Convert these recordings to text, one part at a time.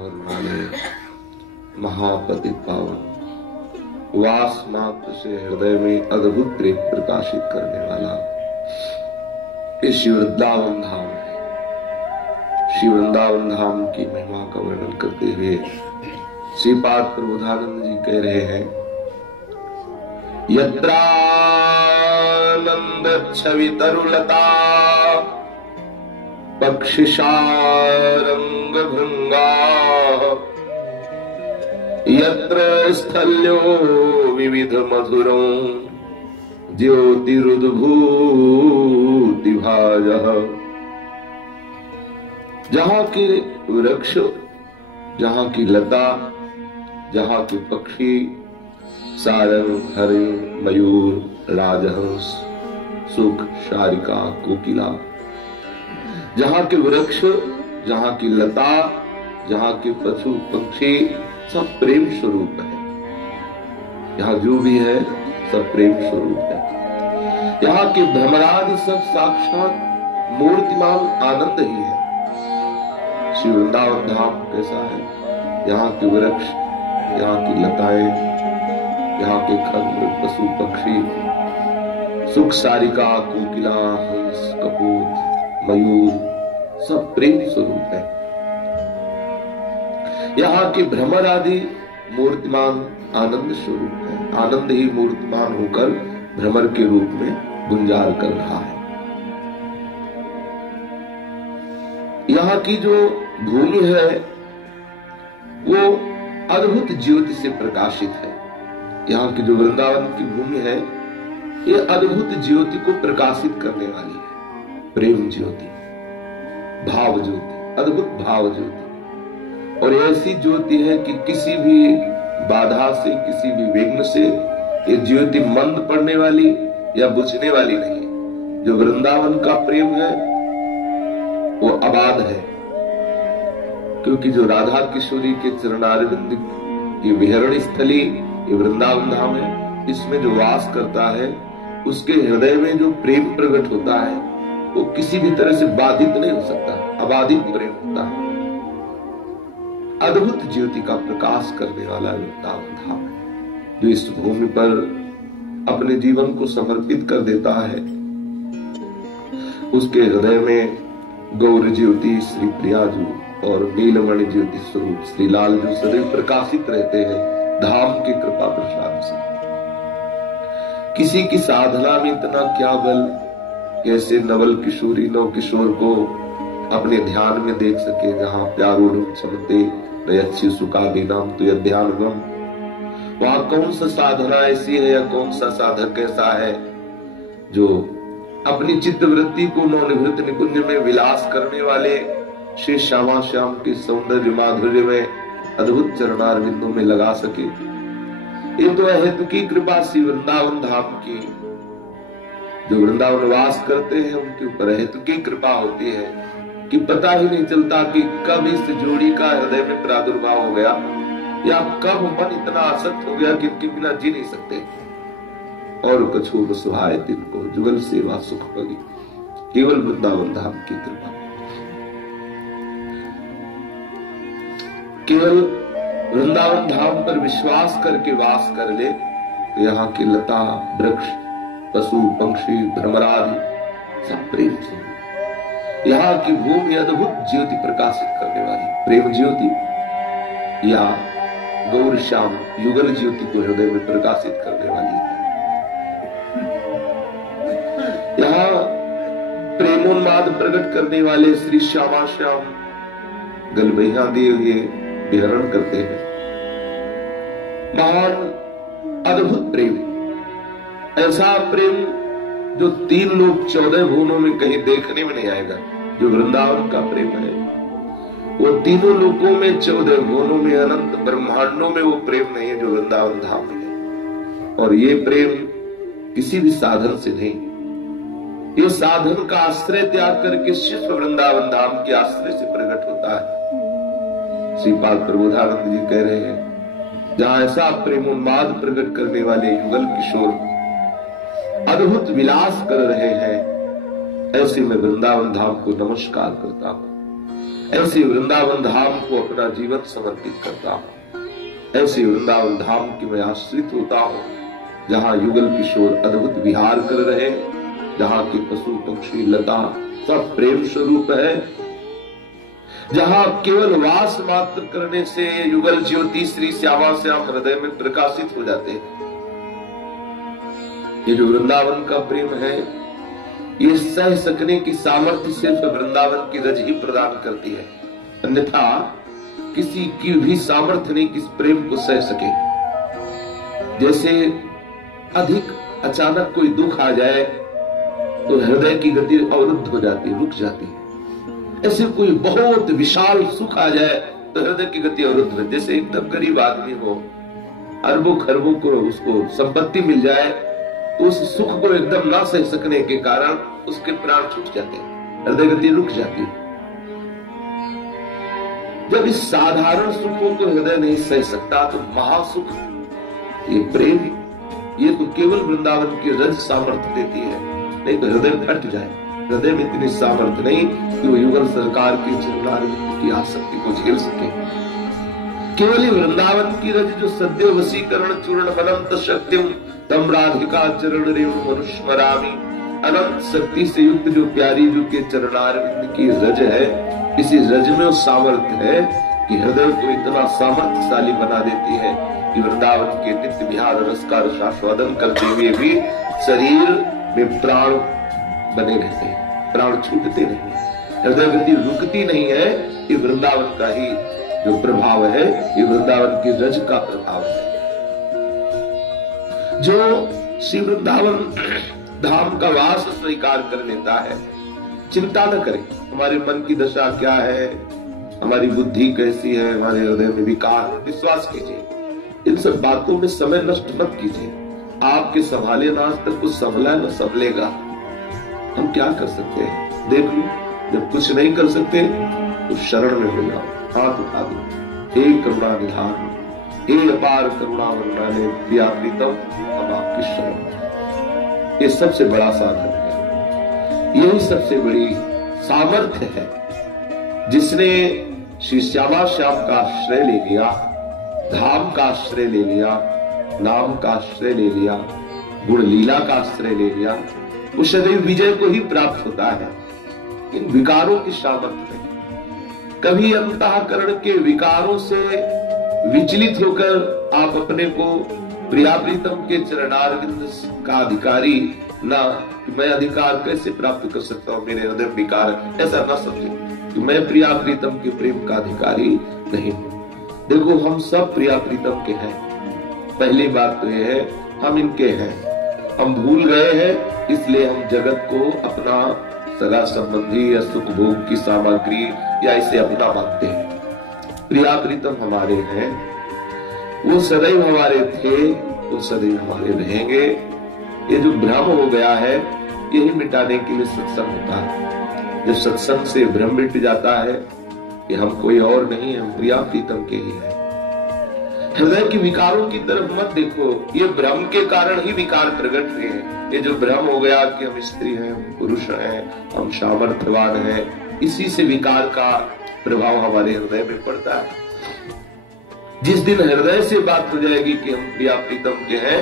वृंदावनालय महापतित पावन वास मात्र से हृदय में अद्भुत प्रेम प्रकाशित करने वाला इस वृंदावन धाम है। श्री वृंदावन धाम की महिमा का वर्णन करते हुए श्रीपाद प्रबोधानंद जी कह रहे हैं, यत्रानंद छवि तरुलता पक्षिशारंग भृंगा यत्र स्थल्यो विविध मधुरं ज्योतिरुद्भूति भाजः। जहां के वृक्ष, जहां की लता, जहां के पक्षी, सारंग, हरिण, मयूर, राजहंस, सुख, शारिका, कोकिला, जहां के वृक्ष, जहां की लता, जहां के पशु पक्षी सब प्रेम स्वरूप है। यहाँ जो भी है सब प्रेम स्वरूप है। यहाँ के भ्रमरादि सब साक्षात मूर्तिमान आनंद ही है। श्री वृंदावन धाम कैसा है? यहाँ के वृक्ष, यहाँ की लताएं, यहाँ के खंड, पशु पक्षी, सुख, सारिका, कोकिला, हंस, कपूत, मयूर सब प्रेम स्वरूप है। यहाँ के भ्रमर आदि मूर्तिमान आनंद स्वरूप है। आनंद ही मूर्तिमान होकर भ्रमर के रूप में गुंजार कर रहा है। यहाँ की जो भूमि है वो अद्भुत ज्योति से प्रकाशित है। यहाँ की जो वृंदावन की भूमि है ये अद्भुत ज्योति को प्रकाशित करने वाली है। प्रेम ज्योति, भाव ज्योति, अद्भुत भाव ज्योति। और ऐसी ज्योति है कि किसी भी बाधा से, किसी भी विघ्न से ये ज्योति मंद पड़ने वाली या बुझने वाली नहीं। जो वृंदावन का प्रेम है वो अबाध है, क्योंकि जो राधा किशोरी के चरणारविंद की विहरण स्थली ये वृंदावन धाम है। इसमें जो वास करता है उसके हृदय में जो प्रेम प्रकट होता है वो किसी भी तरह से बाधित नहीं हो सकता, अबाधित प्रेम होता है। अद्भुत ज्योति का प्रकाश करने वाला वृंदावन धाम है। जो इस भूमि पर अपने जीवन को समर्पित कर देता है उसके हृदय में गौर ज्योति, श्री प्रिया जी और नीलमणि ज्योति स्वरूप श्री लाल जो सदैव प्रकाशित रहते हैं धाम की कृपा प्रसाद से। किसी की साधना में इतना क्या बल कैसे नवल किशोरी नव किशोर को अपने ध्यान में देख सके, जहां प्यारूढ़ चमते अच्छी सुखादि नाम तो यह ध्यान गम। वहां कौन सा साधना ऐसी है या कौन सा साधक ऐसा है जो अपनी चित्त वृत्ति को नवनिवृत्त निकुंज में विलास करने वाले श्री श्यामा श्याम के सौंदर्य माधुर्य में अद्भुत चरणार बिंदु में लगा सके। ये तो अहेतु की कृपा श्री वृंदावन धाम की। जो वृंदावन वास करते हैं उनके ऊपर अहेतु की कृपा होती है कि पता ही नहीं चलता कि कब इस जोड़ी का हृदय में प्रादुर्भाव हो गया या कब मन इतना आसक्त हो गया कि इनके बिना जी नहीं सकते। और कछु सुहाए दिन को जुगल सेवा सुख पगी, केवल वृंदावन धाम की कृपा। केवल वृंदावन धाम पर विश्वास करके वास कर ले तो यहाँ की लता, वृक्ष, पशु पक्षी, भ्रमरादि सब प्रेम से। यहाँ की भूमि अद्भुत ज्योति प्रकाशित करने वाली प्रेम ज्योति या गौर श्याम युगल ज्योति को हृदय में प्रकाशित करने वाली है। यहाँ प्रेमोन्माद प्रकट करने वाले श्री श्यामा श्याम गलबैया दिए हुए विहरण करते हैं। महान अद्भुत प्रेम, ऐसा प्रेम जो 3 लोक 14 भुवनों में कहीं देखने में नहीं आएगा। जो वृंदावन का प्रेम है वो तीनों लोकों में 14 भुवनों में अनंत ब्रह्मांडों में वो प्रेम नहीं है जो वृंदावन धाम में है। और ये प्रेम किसी भी साधन से नहीं, ये साधन का आश्रय त्याग करके सिर्फ वृंदावन धाम के आश्रय से प्रकट होता है। श्रीपाद प्रबोधानंद जी कह रहे हैं, जहां ऐसा प्रेमोन्माद प्रकट करने वाले युगल किशोर अद्भुत विलास कर रहे हैं, ऐसे में वृंदावन धाम को नमस्कार करता हूं। ऐसे वृंदावन धाम को अपना जीवन समर्पित करता हूं। ऐसे वृंदावन धाम की मैं आश्रित होता हूं जहां युगल किशोर अद्भुत विहार कर रहे, जहां के पशु पक्षी लता सब प्रेम स्वरूप है, जहां केवल वास मात्र करने से युगल ज्योति श्री श्यामा श्याम हृदय में प्रकाशित हो जाते हैं। ये जो वृंदावन का प्रेम है, ये सह सकने की सामर्थ्य सिर्फ वृंदावन की रज ही प्रदान करती है, अन्यथा किसी की भी सामर्थ्य नहीं किस प्रेम को सह सके। जैसे अधिक अचानक कोई दुख आ जाए तो हृदय की गति अवरुद्ध हो जाती, रुक जाती है। ऐसे कोई बहुत विशाल सुख आ जाए तो हृदय की गति अवरुद्ध हो। जैसे एकदम गरीब आदमी हो, अरबों खरबों को उसको संपत्ति मिल जाए तो उस सुख को एकदम ना सह सकने के कारण उसके प्राण छूट जाते हैं, हृदय गति रुक जाती है। जब इस साधारण सुखों को हृदय नहीं सह सकता तो महासुख, ये प्रेम, ये तो केवल वृंदावन की रज सामर्थ्य देती है, नहीं तो हृदय फट जाए। हृदय में इतनी सामर्थ्य नहीं कि वो युगल सरकार की चरणारविंद की आसक्ति को झेल सके। केवल वृंदावन की रज जो सद्य वशीकरण चूर्ण अनंत शक्तिम तम राधिका चरण रेणु मनुष्मरामी, अनंत शक्ति से युक्त जो प्यारी जो के चरणारविंद की रज है, इसी रज में वो सामर्थ्य है कि हृदय को इतना सामर्थ्यशाली बना देती है कि वृंदावन के नित्य विहार रस का रसास्वादन करते हुए भी शरीर में प्राण बने रहते हैं, प्राण छूटते नहीं, हृदय गति रुकती नहीं है। ये वृंदावन का ही जो प्रभाव है, ये वृंदावन की रज का प्रभाव है। जो श्री वृंदावन धाम का वास स्वीकार कर लेता है, चिंता न करे हमारे मन की दशा क्या है, हमारी बुद्धि कैसी है, हमारे हृदय में विकार, विश्वास कीजिए, इन सब बातों में समय नष्ट मत कीजिए। आपके संभाले ना आज तक कुछ संभला न संभलेगा। हम क्या कर सकते हैं देख लो, जब कुछ नहीं कर सकते तो शरण में हो जाओ, हाथ उठा दो, हे करुणा निधान, हे अपार करुणा वरदाने प्रिया प्रीतम, हम आपकी शरण। ये सबसे बड़ा साधन है, यही सबसे बड़ी सामर्थ्य है। जिसने श्री श्यामा श्याम का आश्रय ले लिया, धाम का आश्रय ले लिया, नाम का आश्रय ले लिया, गुण लीला का आश्रय ले लिया, वो सदैव विजय को ही प्राप्त होता है। इन विकारों की सामर्थ्य है। कभी अंतःकरण के विकारों से विचलित होकर आप अपने को प्रिया प्रीतम के चरणारविंद का अधिकारी ना, कि मैं अधिकार कैसे प्राप्त कर सकता हूँ, मेरे हृदय विकार, ऐसा ना समझे कि मैं प्रिया प्रीतम के प्रेम का अधिकारी नहीं हूँ। देखो हम सब प्रिया प्रीतम के हैं। पहली बात तो यह है हम इनके हैं, हम भूल गए हैं इसलिए हम जगत को अपना सगा संबंधी या सुख भोग की सामग्री या इसे अपना मानते हैं। प्रिया प्रीतम हमारे हैं, वो सदैव हमारे थे, वो सदैव हमारे रहेंगे। ये जो भ्रम हो गया है यही मिटाने के लिए सत्संग होता है। जब सत्संग से भ्रम मिट जाता है कि हम कोई और नहीं, हम प्रिया प्रीतम के ही हैं। हृदय की विकारों की तरफ मत देखो, ये भ्रम के कारण ही विकार प्रकट हुए हैं। ये जो भ्रम हो गया कि हम स्त्री हैं, हम पुरुष हैं, हम सामर्थ्यवान हैं, इसी से विकार का प्रभाव हमारे हृदय में पड़ता है। जिस दिन हृदय से बात हो जाएगी कि हम प्रिया प्रीतम के हैं,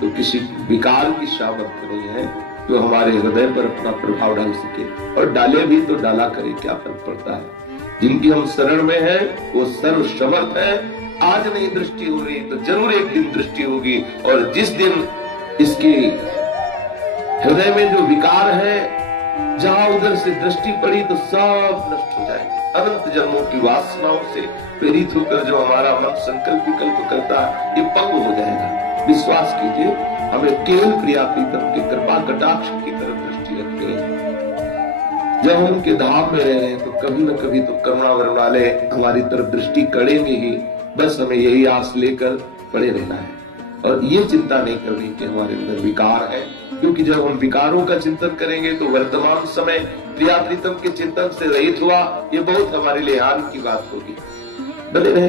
तो किसी विकार की सामर्थ्य नहीं है जो हमारे हृदय पर अपना प्रभाव डाल सके, और डाले भी तो डाला करे, क्या फर्क पड़ता है। जिनकी हम शरण में हैं वो सर्व समर्थ है। आज नहीं दृष्टि हो रही तो जरूर एक दिन दृष्टि होगी, और जिस दिन इसकी हृदय में जो विकार है, जहां उधर से दृष्टि पड़ी तो सब नष्ट हो जाएगी। अनंत जन्मों की वासनाओं से प्रेरित होकर जो हमारा मन संकल्प विकल्प करता है, ये पंग हो जाएगा। विश्वास कीजिए, हमें केवल प्रिया प्रीतम के कृपा कटाक्ष की तरफ दृष्टि रखते हैं। जब हम उनके धाम में रहे हैं तो कभी न कभी तो करुणा वरुणालय हमारी तरफ दृष्टि करेंगे ही। बस हमें यही आस लेकर पड़े रहना है और ये चिंता नहीं करनी कि हमारे अंदर विकार है, क्योंकि जब हम विकारों का चिंतन करेंगे तो वर्तमान समय प्रिया प्रीतम के चिंतन से रहित हुआ, ये बहुत हमारे लिए हानि की बात होगी। बने रहे,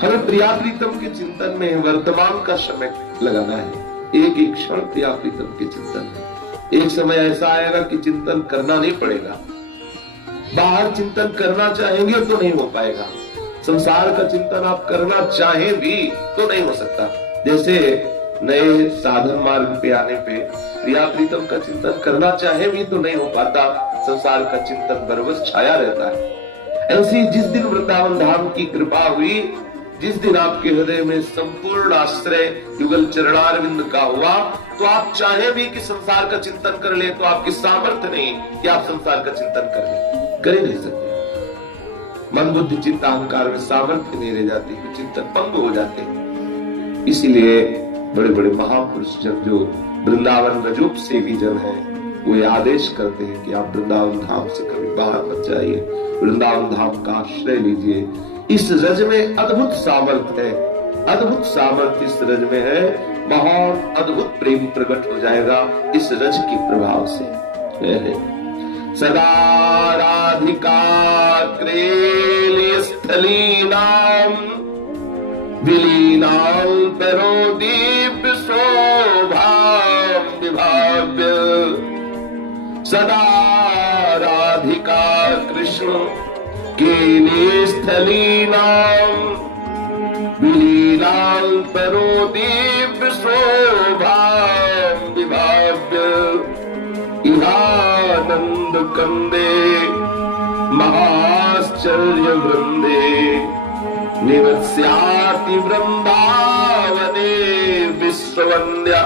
हमें प्रिया प्रीतम के चिंतन में वर्तमान का समय लगाना है, एक एक क्षण प्रिया प्रीतम के चिंतन में। एक समय ऐसा आएगा कि चिंतन करना नहीं पड़ेगा। बाहर चिंतन करना चाहेंगे तो नहीं हो पाएगा। संसार का चिंतन आप करना चाहें भी तो नहीं हो सकता। जैसे नए साधन मार्ग पे आने पे प्रिया प्रीतम का चिंतन करना चाहे भी तो नहीं हो पाता, संसार का चिंतन बरबस छाया रहता है। ऐसी जिस दिन वृंदावन धाम की कृपा हुई, जिस दिन आपके हृदय में संपूर्ण आश्रय युगल चरणारविंद का हुआ, तो आप चाहे भी कि संसार का चिंतन कर ले तो आपकी सामर्थ्य नहीं कि आप संसार का चिंतन कर ले, कर ही नहीं सकते। मन बुद्धि चित्त अहंकार में सामर्थ्य नहीं रह जाती, चिंतन भंग हो जाते हैं। इसीलिए बड़े बड़े महापुरुष जन जो वृंदावन रजूप सेवी जन है, वो ये आदेश करते हैं कि आप वृंदावन धाम से कभी बाहर मत जाइए, वृंदावन धाम का आश्रय लीजिए। इस रज में अद्भुत सामर्थ्य है, अद्भुत सामर्थ्य इस रज में है, महान अद्भुत प्रेम प्रकट हो जाएगा इस रज के प्रभाव से। सदा राधिका क्रेली स्थलीनाम विलीनाम परो दीप शोभाम विभाव्य। सदा राधिका कृष्ण केली स्थलीनाम विलीनाम परो दीप शोभाम विभाव्य। इहानंद कंदे महाश्चर्य वृंदे निवस्याति वृंदावने विश्ववन्द्या।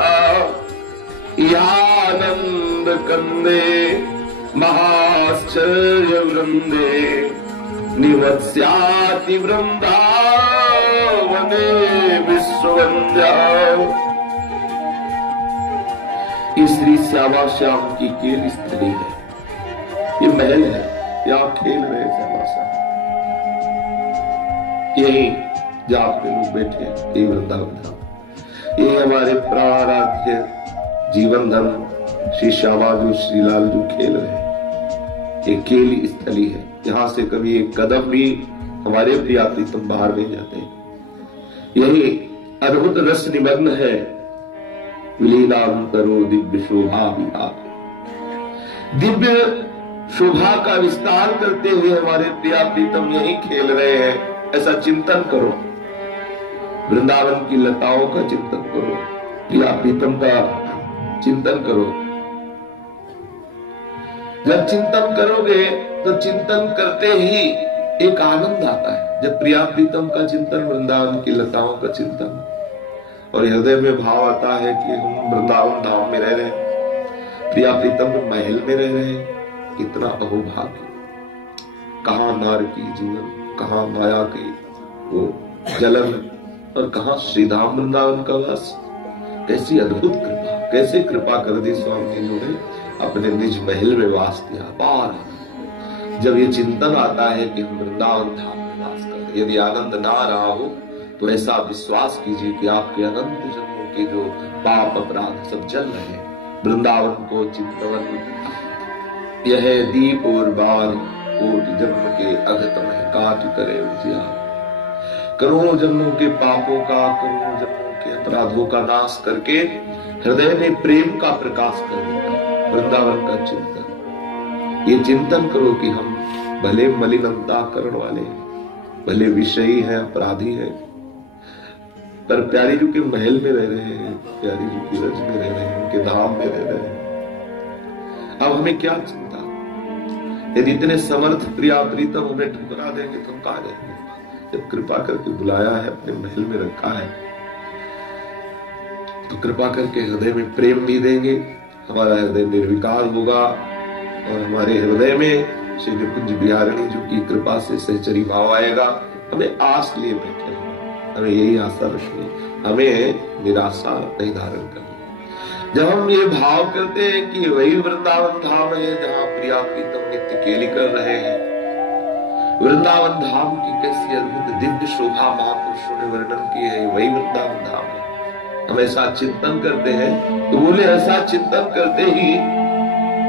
इहानंद कंदे महाश्चर्य वृंदे निवस्याति वृंदावने विश्ववन्द्या। श्री श्यामा श्याम की केली स्थली है, ये महल है, यहाँ खेल रहे श्यामा श्याम, यही जहाँ पे लोग बैठे, ये वृंदावन धाम। ये हमारे प्राणाराध्य जीवन धन श्री श्यामा जो श्रीलाल जो खेल रहे हैं, ये केली स्थली है। यहाँ से कभी एक कदम भी हमारे प्रिया प्रीतम बाहर नहीं जाते। यही अद्भुत रस निमग्न है, विलीनाम करो दिव्य शोभा विभाग। दिव्य शोभा का विस्तार करते हुए हमारे प्रिया प्रीतम यही खेल रहे हैं, ऐसा चिंतन करो। वृंदावन की लताओं का चिंतन करो, प्रिया प्रीतम का चिंतन करो। जब चिंतन करोगे तो चिंतन करते ही एक आनंद आता है। जब प्रिया प्रीतम का चिंतन, वृंदावन की लताओं का चिंतन, और हृदय में भाव आता है कि हम वृंदावन धाम में रह रहे हैं, प्रिया प्रीतम महल में रह रहे हैं, कितना अहोभाग्य। कहाँ नार की जीवन, कहाँ माया की वो जलन, और कहाँ श्रीधाम वृंदावन का वास। कैसी अद्भुत कृपा, कैसे कृपा कर दी स्वामी जी ने, अपने निज महल में वास किया। बार जब ये चिंतन आता है कि हम वृंदावन धाम में वास करते, यदि आनंद ना रहा हो तो ऐसा विश्वास कीजिए कि आपके अनंत जन्मों के जो पाप अपराध सब जल रहे हैं। वृंदावन को चिंतन यह दीप और बार कोटि जन्म के अघत में काट करे उजियार। करोड़ों जन्मों के पापों का, करोड़ों जन्मों के अपराधों का नाश करके हृदय में प्रेम का प्रकाश कर देता वृंदावन का चिंतन। ये चिंतन करो कि हम भले मलिनता करण वाले हैं, भले विषयी हैं, अपराधी हैं, पर प्यारी जी के महल में रह रहे हैं, प्यारी जी की रज में रह रहे हैं, उनके धाम में रह रहे हैं। अब हमें क्या चिंता? यदि इतने समर्थ प्रिया प्रीतम हमें ठुकरा देंगे तो हम कहां जाएंगे? जब कृपा करके बुलाया है, अपने महल में रखा है, तो कृपा करके हृदय में प्रेम भी देंगे, हमारा हृदय निर्विकार होगा, और हमारे हृदय में श्री कुंज बिहारिणी जी की कृपा से सहचरी भाव आएगा। हमें आस लिए बैठे, हमें यही आशा रखनी, हमें निराशा नहीं धारण करनी। जब हम ये भाव करते हैं कि वही वृंदावन धाम है जहाँ प्रिया प्रीतम नित्य केली कर रहे हैं, वृंदावन धाम की कैसी अद्भुत दिव्य शोभा महापुरुषों ने वर्णन की है, वही वृंदावन धाम है, हम ऐसा चिंतन करते हैं तो बोले ऐसा चिंतन करते ही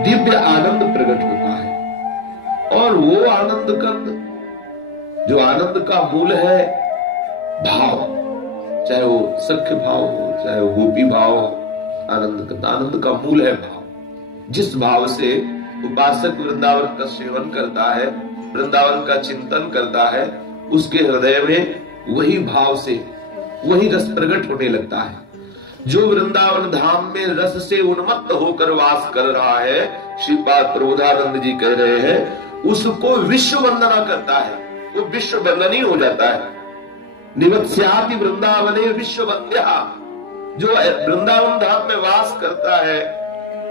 दिव्य आनंद प्रकट होता है। और वो आनंद कंद जो आनंद का मूल है भाव, चाहे वो सख्य भाव हो, चाहे वो गोपी भाव हो, आनंद का मूल है भाव। जिस भाव से उपासक वृंदावन का सेवन करता है, वृंदावन का चिंतन करता है, उसके हृदय में वही भाव से वही रस प्रकट होने लगता है। जो वृंदावन धाम में रस से उन्मत्त होकर वास कर रहा है, श्रीपाद प्रबोधानंद जी कह रहे हैं, उसको विश्व वंदना करता है, वो विश्व वंदनीय हो जाता है। निवत्स्याति वृंदावने विश्व वंद्या, जो वृंदावन धाम में वास करता है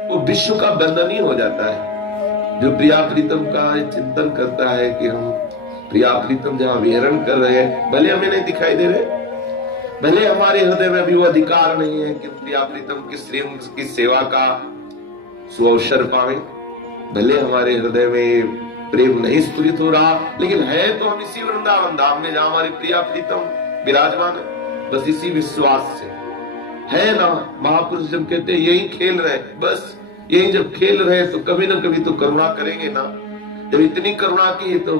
वो विश्व का वंदनीय हो जाता है। जो प्रिया प्रीतम का चिंतन करता है कि हम प्रिया प्रीतम जहां विहरण कर रहे हैं, भले हमें नहीं दिखाई दे रहे, भले हमारे हृदय में भी वो अधिकार नहीं है कि प्रिया प्रीतम की श्री की सेवा का सुअवसर पावे, भले हमारे हृदय में प्रेम नहीं स्फुरित हो रहा, लेकिन है तो हम इसी वृंदावन धाम में जहां हमारी प्रिया प्रीतम विराजमान है। बस इसी विश्वास से है ना, महापुरुष जब कहते हैं यही खेल रहे, बस यही जब खेल रहे तो कभी ना कभी तो करुणा करेंगे ना। जब इतनी करुणा की तो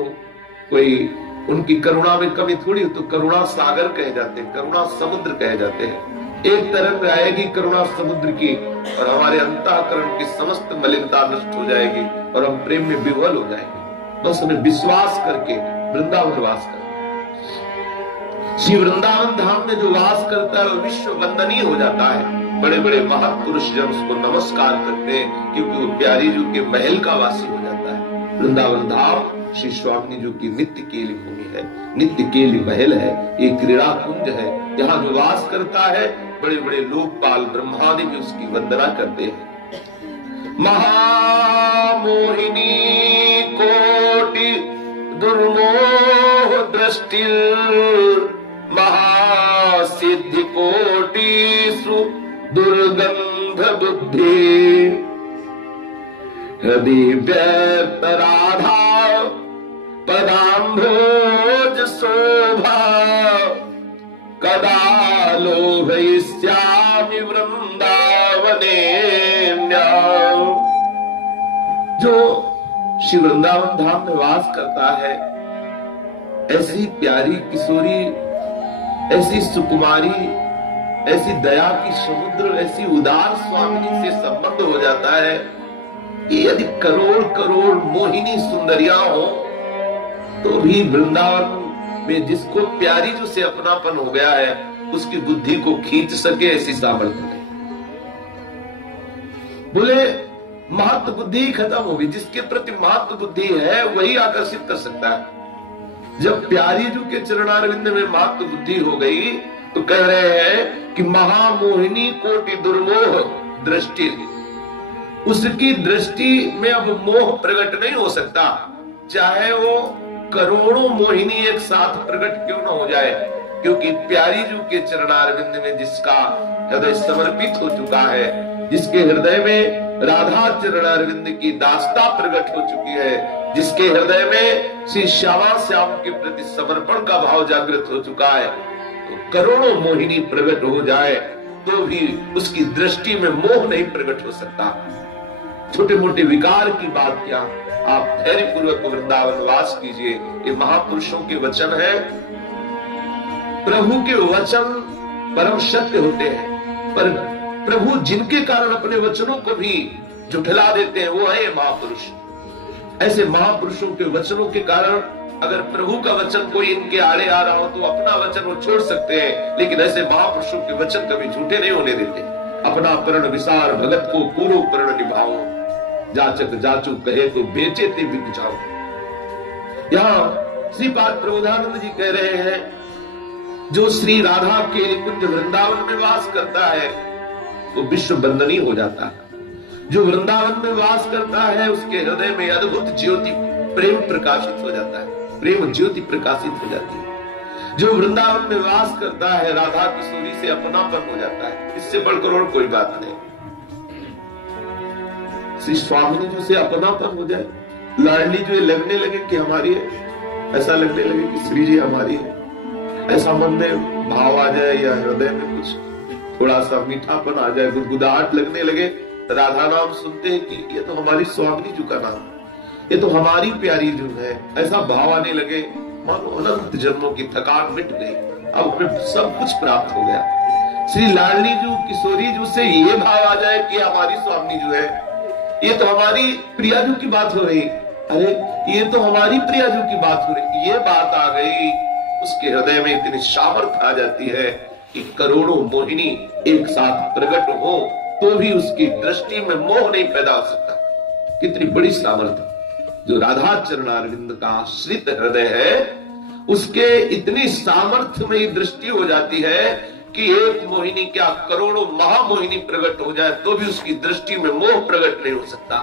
कोई उनकी करुणा में कमी थोड़ी, तो करुणा सागर कहे जाते हैं, करुणा समुद्र कहे जाते हैं। एक तरफ आएगी करुणा समुद्र की और हमारे अंतःकरण की समस्त मलिनता नष्ट हो जाएगी और हम प्रेम में विह्वल हो जाएंगे। बस हमें विश्वास करके वृंदावन वास करना। श्री वृंदावन धाम में जो वास करता है वो विश्व वंदनीय हो जाता है। बड़े बड़े महापुरुष जन उसको नमस्कार करते हैं क्योंकि वो प्यारी जी के महल का वासी हो जाता है। वृंदावन धाम श्री स्वामी जी की नित्य केली भूमि है, नित्य केली महल है, ये क्रीड़ा कुंज है। यहाँ जो वास करता है बड़े बड़े लोकपाल ब्रह्मादि भी उसकी वंदना करते हैं। महामोहिनी कोटि दुर्मोह दृष्टि, महासिद्धि कोटिषु दुर्गंध बुद्धि, हृदय व्यक्त राधा पदाम्भोज शोभा, कदा लोभयिष्यामि वृंदावने। जो श्री वृंदावन धाम में वास करता है, ऐसी प्यारी किशोरी, ऐसी सुकुमारी, ऐसी दया की समुद्र, ऐसी उदार स्वामिनी से संबंध हो जाता है। यदि करोड़ करोड़ मोहिनी सुंदरियां हो तो भी वृंदावन में जिसको प्यारी जो से अपनापन हो गया है उसकी बुद्धि को खींच सके ऐसी सामर्थ्य नहीं। बोले महत्व बुद्धि खत्म होगी, जिसके प्रति महत्व बुद्धि है वही आकर्षित कर सकता है। जब प्यारी जी के चरणारविंद में महत्व बुद्धि हो गई तो कह रहे हैं कि महामोहिनी कोटि दुर्मोह दृष्टि, उसकी दृष्टि में अब मोह प्रकट नहीं हो सकता, चाहे वो करोड़ों मोहिनी एक साथ प्रकट क्यों न हो जाए, क्योंकि प्यारी जी के चरणारविंद में जिसका हृदय समर्पित हो चुका है, जिसके हृदय में राधा चरणारविंद की दास्ता प्रकट हो चुकी है, जिसके हृदय में श्री श्यामा श्याम के प्रति समर्पण का भाव जागृत हो चुका है, तो करोड़ों मोहिनी प्रकट हो जाए तो भी उसकी दृष्टि में मोह नहीं प्रकट हो सकता। छोटे मोटे विकार की बात क्या, आप धैर्य पूर्वक वृंदावन वास कीजिए। ये महापुरुषों के वचन है, प्रभु के वचन परम सत्य होते हैं, पर प्रभु जिनके कारण अपने वचनों को भी झुठला देते हैं वो है महापुरुष। ऐसे महापुरुषों के वचनों के कारण अगर प्रभु का वचन कोई इनके आड़े आ रहा हो तो अपना वचन वो छोड़ सकते हैं, लेकिन ऐसे महापुरुषों के वचन कभी झूठे नहीं होने देते। अपना प्रण विसार भगत को पूर्व प्रण निभाओ, जाचक जाचू कहे तो बेचे ते बिक जाओ। यहाँ श्रीपाद प्रबोधानंद जी कह रहे हैं, जो श्री राधा के कुंज वृंदावन में वास करता है वो विश्व वंदनीय हो जाता है। जो वृंदावन में वास करता है उसके हृदय में अद्भुत ज्योति प्रेम प्रकाशित हो जाता है, प्रेम ज्योति प्रकाशित हो जाती है। जो वृंदावन में वास करता है राधा किशोरी से अपनापन हो जाता है, इससे बढ़कर और कोई बात नहीं। श्री स्वामी जी से अपनापन हो जाए, लाडली जो लगने लगे कि हमारी है, ऐसा लगने लगे कि श्री जी हमारी है, ऐसा मन में भाव आ जाए या हृदय में कुछ थोड़ा सा मीठापन आ जाए, गुदगुदाहट लगने लगे, राधा नाम सुनते हैं कि ये तो हमारी स्वामी जी का नाम, ये तो हमारी प्यारी जो है, ऐसा भाव आने लगे मानो अनंत जन्मों की थकान मिट गई, अब हमें सब कुछ प्राप्त हो गया। श्री लाडली जी किशोरी जी से ये भाव आ जाए कि हमारी स्वामी जो है, ये तो हमारी प्रियाजू की बात हो रही, अरे ये तो हमारी प्रियाजू की बात हो रही। ये बात आ गई, उसके हृदय में इतनी सामर्थ्य आ जाती है कि करोड़ों मोहिनी एक साथ प्रकट हो तो भी उसकी दृष्टि में मोह नहीं पैदा हो सकता। कितनी बड़ी सामर्थ्य जो राधा चरणारविंद का आश्रित हृदय है, उसके इतनी सामर्थ्यमयी दृष्टि हो जाती है कि एक मोहिनी क्या करोड़ों महामोहिनी प्रकट हो जाए तो भी उसकी दृष्टि में मोह प्रकट नहीं हो सकता।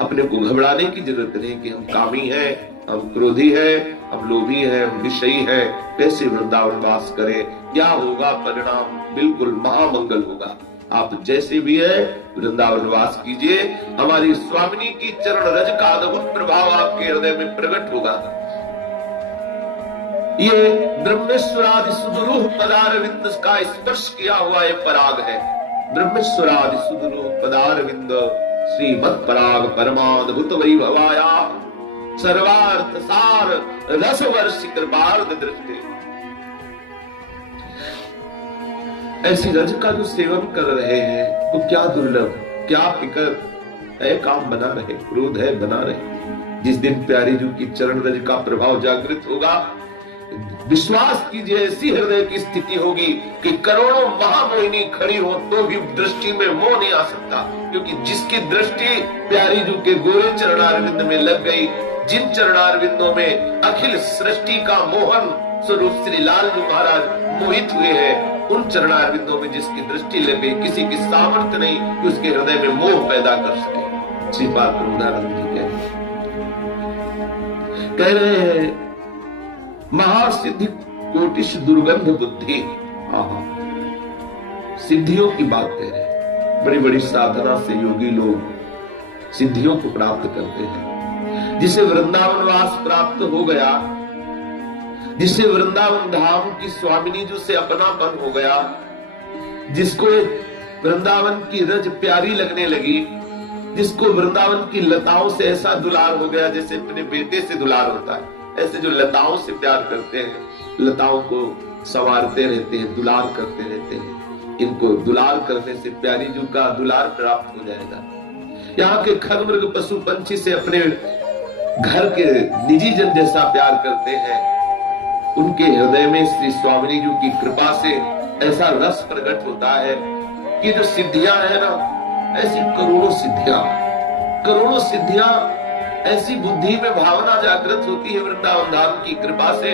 अपने को घबराने की जरूरत नहीं कि हम कामी हैं, हम क्रोधी हैं, हम लोभी हैं, हम विषयी हैं, कैसे वृंदावन वास करें, क्या होगा परिणाम, बिल्कुल महामंगल होगा। आप जैसे भी है वृंदावन वास कीजिए, हमारी स्वामिनी की चरण रज का अद्भुत प्रभाव आपके हृदय में प्रकट होगा। ये ब्रह्मेश्वरादि सुदुरूह पदारविंद का स्पर्श किया हुआ ये पराग है। ब्रह्मेश्वरादि सुदुरूह पदारविंद श्रीमत् पराग परमाद्भुत वैभवाया सर्वार्थ सार रस वर्ष कृपार्थ दृष्टि। ऐसी रज का जो सेवन कर रहे हैं तो क्या दुर्लभ, क्या फिकर है, काम बना रहे, क्रोध है बना रहे। जिस दिन प्यारी जी की चरण रज का प्रभाव जागृत होगा, विश्वास कीजिए ऐसी हृदय की स्थिति होगी कि करोड़ों महामोहिनी खड़ी हो तो भी दृष्टि में मोह नहीं आ सकता, क्योंकि जिसकी दृष्टि प्यारी जी के गोरे चरणारविंद में लग गई, जिन चरणारविंदों में अखिल सृष्टि का मोहन स्वरूप श्री लाल जी महाराज मोहित हुए हैं, उन चरणारविंदों में जिसकी दृष्टि लग गई, किसी की सामर्थ्य नहीं कि उसके हृदय में मोह पैदा कर सके। श्रीपाद प्रभुदानंद जी कह रहे हैं महासिद्धि कोटिश दुर्गंध बुद्धि। सिद्धियों की बात कह रहे हैं, बड़ी बड़ी साधना से योगी लोग सिद्धियों को प्राप्त करते हैं। जिसे वृंदावन वास प्राप्त हो गया, जिसे वृंदावन धाम की स्वामिनी जी से अपनापन हो गया, जिसको वृंदावन की रज प्यारी लगने लगी, जिसको वृंदावन की लताओं से ऐसा दुलार हो गया जैसे अपने बेटे से दुलार होता है, ऐसे जो लताओं से प्यार करते हैं, लताओं को संवारते रहते हैं, दुलार करते रहते हैं, इनको दुलार करने से प्यारी जी का दुलार प्राप्त हो जाएगा। यहाँ के खगमृग पशु पंछी से अपने घर के निजी जन जैसा प्यार करते हैं, उनके हृदय में श्री स्वामिनी जी की कृपा से ऐसा रस प्रकट होता है कि जो सिद्धियां है ना, ऐसी करोड़ों सिद्धियां ऐसी बुद्धि में भावना जागृत होती है वृंदावन धाम की कृपा से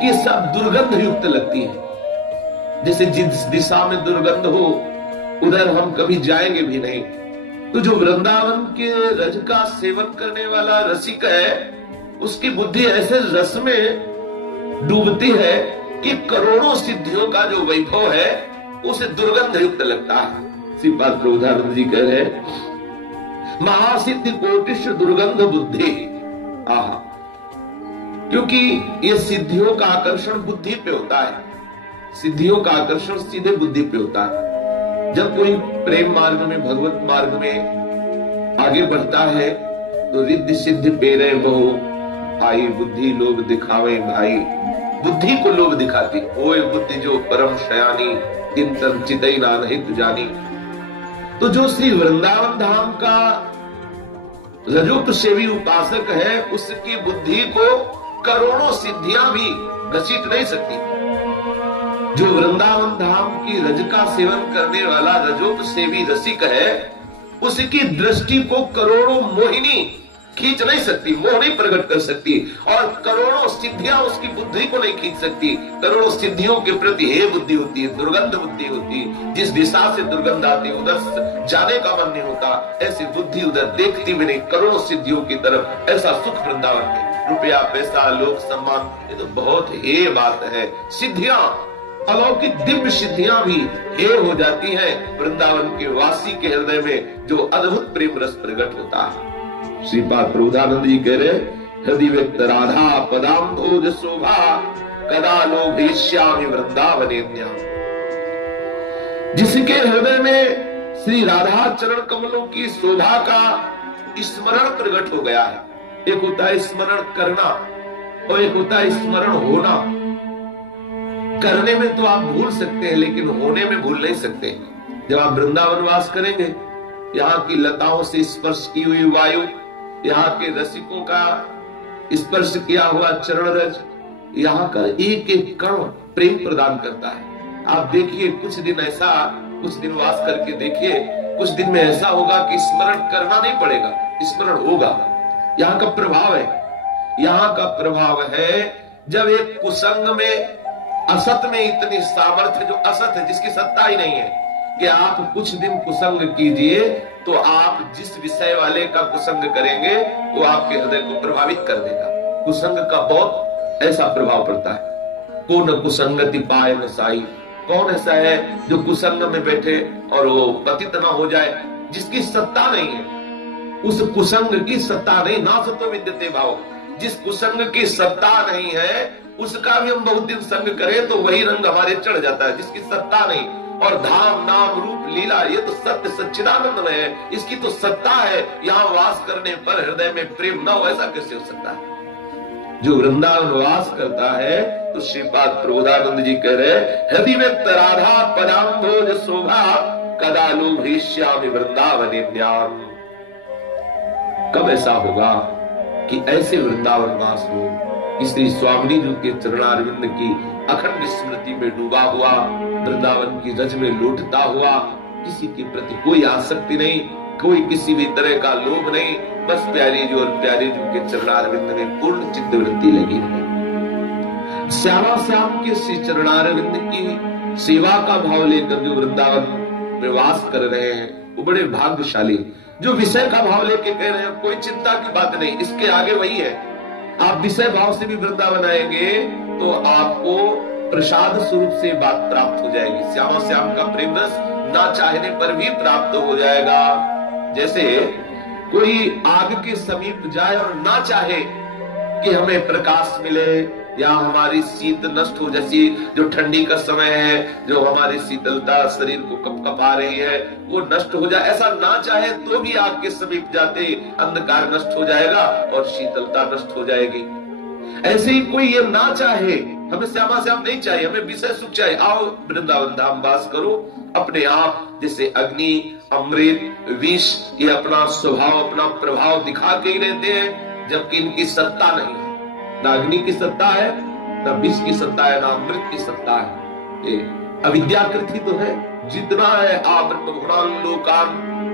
कि सब दुर्गंध युक्त लगती है। जैसे जिस दिशा में दुर्गंध हो उधर हम कभी जाएंगे भी नहीं। तो जो वृंदावन के रज का सेवन करने वाला रसिक है, उसकी बुद्धि ऐसे रस में डूबती है कि करोड़ों सिद्धियों का जो वैभव है उसे दुर्गंध युक्त लगता है। श्रीपाद प्रभुदानंद जी कह रहे हैं महासिद्धि कोटिश दुर्गंध बुद्धि। क्योंकि ये सिद्धियों का आकर्षण बुद्धि पे होता है, सिद्धियों का आकर्षण सीधे बुद्धि पे होता है। जब कोई प्रेम मार्ग में, भगवत मार्ग में आगे बढ़ता है तो रिद्धि सिद्धि पेरे बहु आई बुद्धि लोभ दिखावे भाई। बुद्धि को लोभ दिखाती, ओए बुद्धि जो परम शयानी दिन तन चितई नानहित जानी। तो जो श्री वृंदावन धाम का रजोप सेवी उपासक है, उसकी बुद्धि को करोड़ों सिद्धियां भी घसीट नहीं सकती। जो वृंदावन धाम की रज का सेवन करने वाला रजोप सेवी रसिक है, उसकी दृष्टि को करोड़ों मोहिनी खींच नहीं सकती, मोह नहीं प्रकट कर सकती, और करोड़ों सिद्धियां उसकी बुद्धि को नहीं खींच सकती। करोड़ों सिद्धियों के प्रति हे बुद्धि होती है, दुर्गंध बुद्धि होती है। जिस दिशा से दुर्गंध आती है उधर जाने का मन नहीं होता, ऐसी बुद्धि उधर देखती भी नहीं, करोड़ों सिद्धियों की तरफ। ऐसा सुख वृंदावन में, रुपया पैसा लोक सम्मान, ये तो बहुत हे बात है। सिद्धियां, अलौकिक दिव्य सिद्धियां भी हे हो जाती है वृंदावन के वासी के हृदय में, जो अद्भुत प्रेम रस प्रकट होता है। श्रीपाद प्रभुदानंद जी कह रहे हृदय व्यक्त राधा पदाम्भोज शोभा कदा लोभेश्यामि वृंदावनेन्या। जिसके हृदय में श्री राधा चरण कमलों की शोभा का स्मरण प्रकट हो गया है। एक होता है स्मरण करना और एक होता है स्मरण होना। करने में तो आप भूल सकते हैं, लेकिन होने में भूल नहीं सकते। जब आप वृंदावन वास करेंगे यहाँ की लताओं से स्पर्श की हुई वायु, यहाँ के रसिकों का स्पर्श किया हुआ चरण रज, यहाँ का एक एक कण प्रेम प्रदान करता है। आप देखिए कुछ दिन वास करके देखिए, कुछ दिन में ऐसा होगा कि स्मरण करना नहीं पड़ेगा, स्मरण होगा। यहाँ का प्रभाव है, यहाँ का प्रभाव है। जब एक कुसंग में, असत में इतनी सामर्थ्य, जो असत है, जिसकी सत्ता ही नहीं है, कि आप कुछ दिन कुसंग कीजिए तो आप जिस विषय वाले का कुसंग करेंगे वो आपके हृदय को प्रभावित कर देगा। कुसंग का बहुत ऐसा प्रभाव पड़ता है। कौन कुसंगति पाए न साई, कौन ऐसा है जो कुसंग में बैठे और वो पतित ना हो जाए, जिसकी सत्ता नहीं है, उस कुसंग की सत्ता नहीं। ना सतो विद्यते भाव, जिस कुसंग की सत्ता नहीं है उसका भी हम बहुत दिन संग करें तो वही रंग हमारे चढ़ जाता है, जिसकी सत्ता नहीं। और धाम नाम रूप लीला, ये तो सत्य सच्चिदानंद में है, इसकी तो सत्ता है। यहाँ वास करने पर हृदय में प्रेम न हो, ऐसा कैसे हो सकता है? जो वृंदावन वास करता है, तो श्रीपाद प्रबोधानंद जी कह रहे, हृदय में राधा पदाम्भोज शोभा कदालु भ्रीश्यामि वृंदावन न्याम। कब ऐसा होगा कि ऐसे वृंदावन वास हो कि श्री स्वामी जी के चरणारविंद की अखंड स्मृति में डूबा हुआ, वृंदावन की रज में लौटता हुआ, किसी के प्रति कोई आसक्ति नहीं, कोई किसी भी तरह का लोभ नहीं, बस प्यारी जी और प्यारे जी के चरणारविंद में पूर्ण चित्तवृत्ति लगी है। श्यामा श्याम के श्री चरणारविंद की सेवा का भाव लेकर जो वृंदावन में वास कर रहे हैं वो बड़े भाग्यशाली। जो विषय का भाव लेके कह रहे हैं कोई चिंता की बात नहीं, इसके आगे वही है। आप विषय भाव से भी वृंदावन आएंगे तो आपको प्रसाद स्वरूप से बात प्राप्त हो जाएगी। श्यामा श्याम का प्रेम रस ना चाहने पर भी प्राप्त हो जाएगा। जैसे कोई आग के समीप जाए और ना चाहे कि हमें प्रकाश मिले या हमारी शीत नष्ट हो, जैसी जो ठंडी का समय है, जो हमारी शीतलता शरीर को कपकपा रही है वो नष्ट हो जाए, ऐसा ना चाहे तो भी आग के समीप जाते अंधकार नष्ट हो जाएगा और शीतलता नष्ट हो जाएगी। ऐसे ही कोई ये ना चाहे, हमें श्यामा श्याम नहीं चाहिए, हमें विषय सुख चाहिए, आओ वृंदावन धाम वास करो। अपने आप जैसे अग्नि, अमृत, विष, ये अपना स्वभाव, अपना प्रभाव दिखा के ही रहते हैं, जबकि इनकी सत्ता नहीं है। ना अग्नि की सत्ता है, ना विष की सत्ता है, ना अमृत की सत्ता है। ये अविद्याकृत ही तो है। जितना है आवृत लोकान,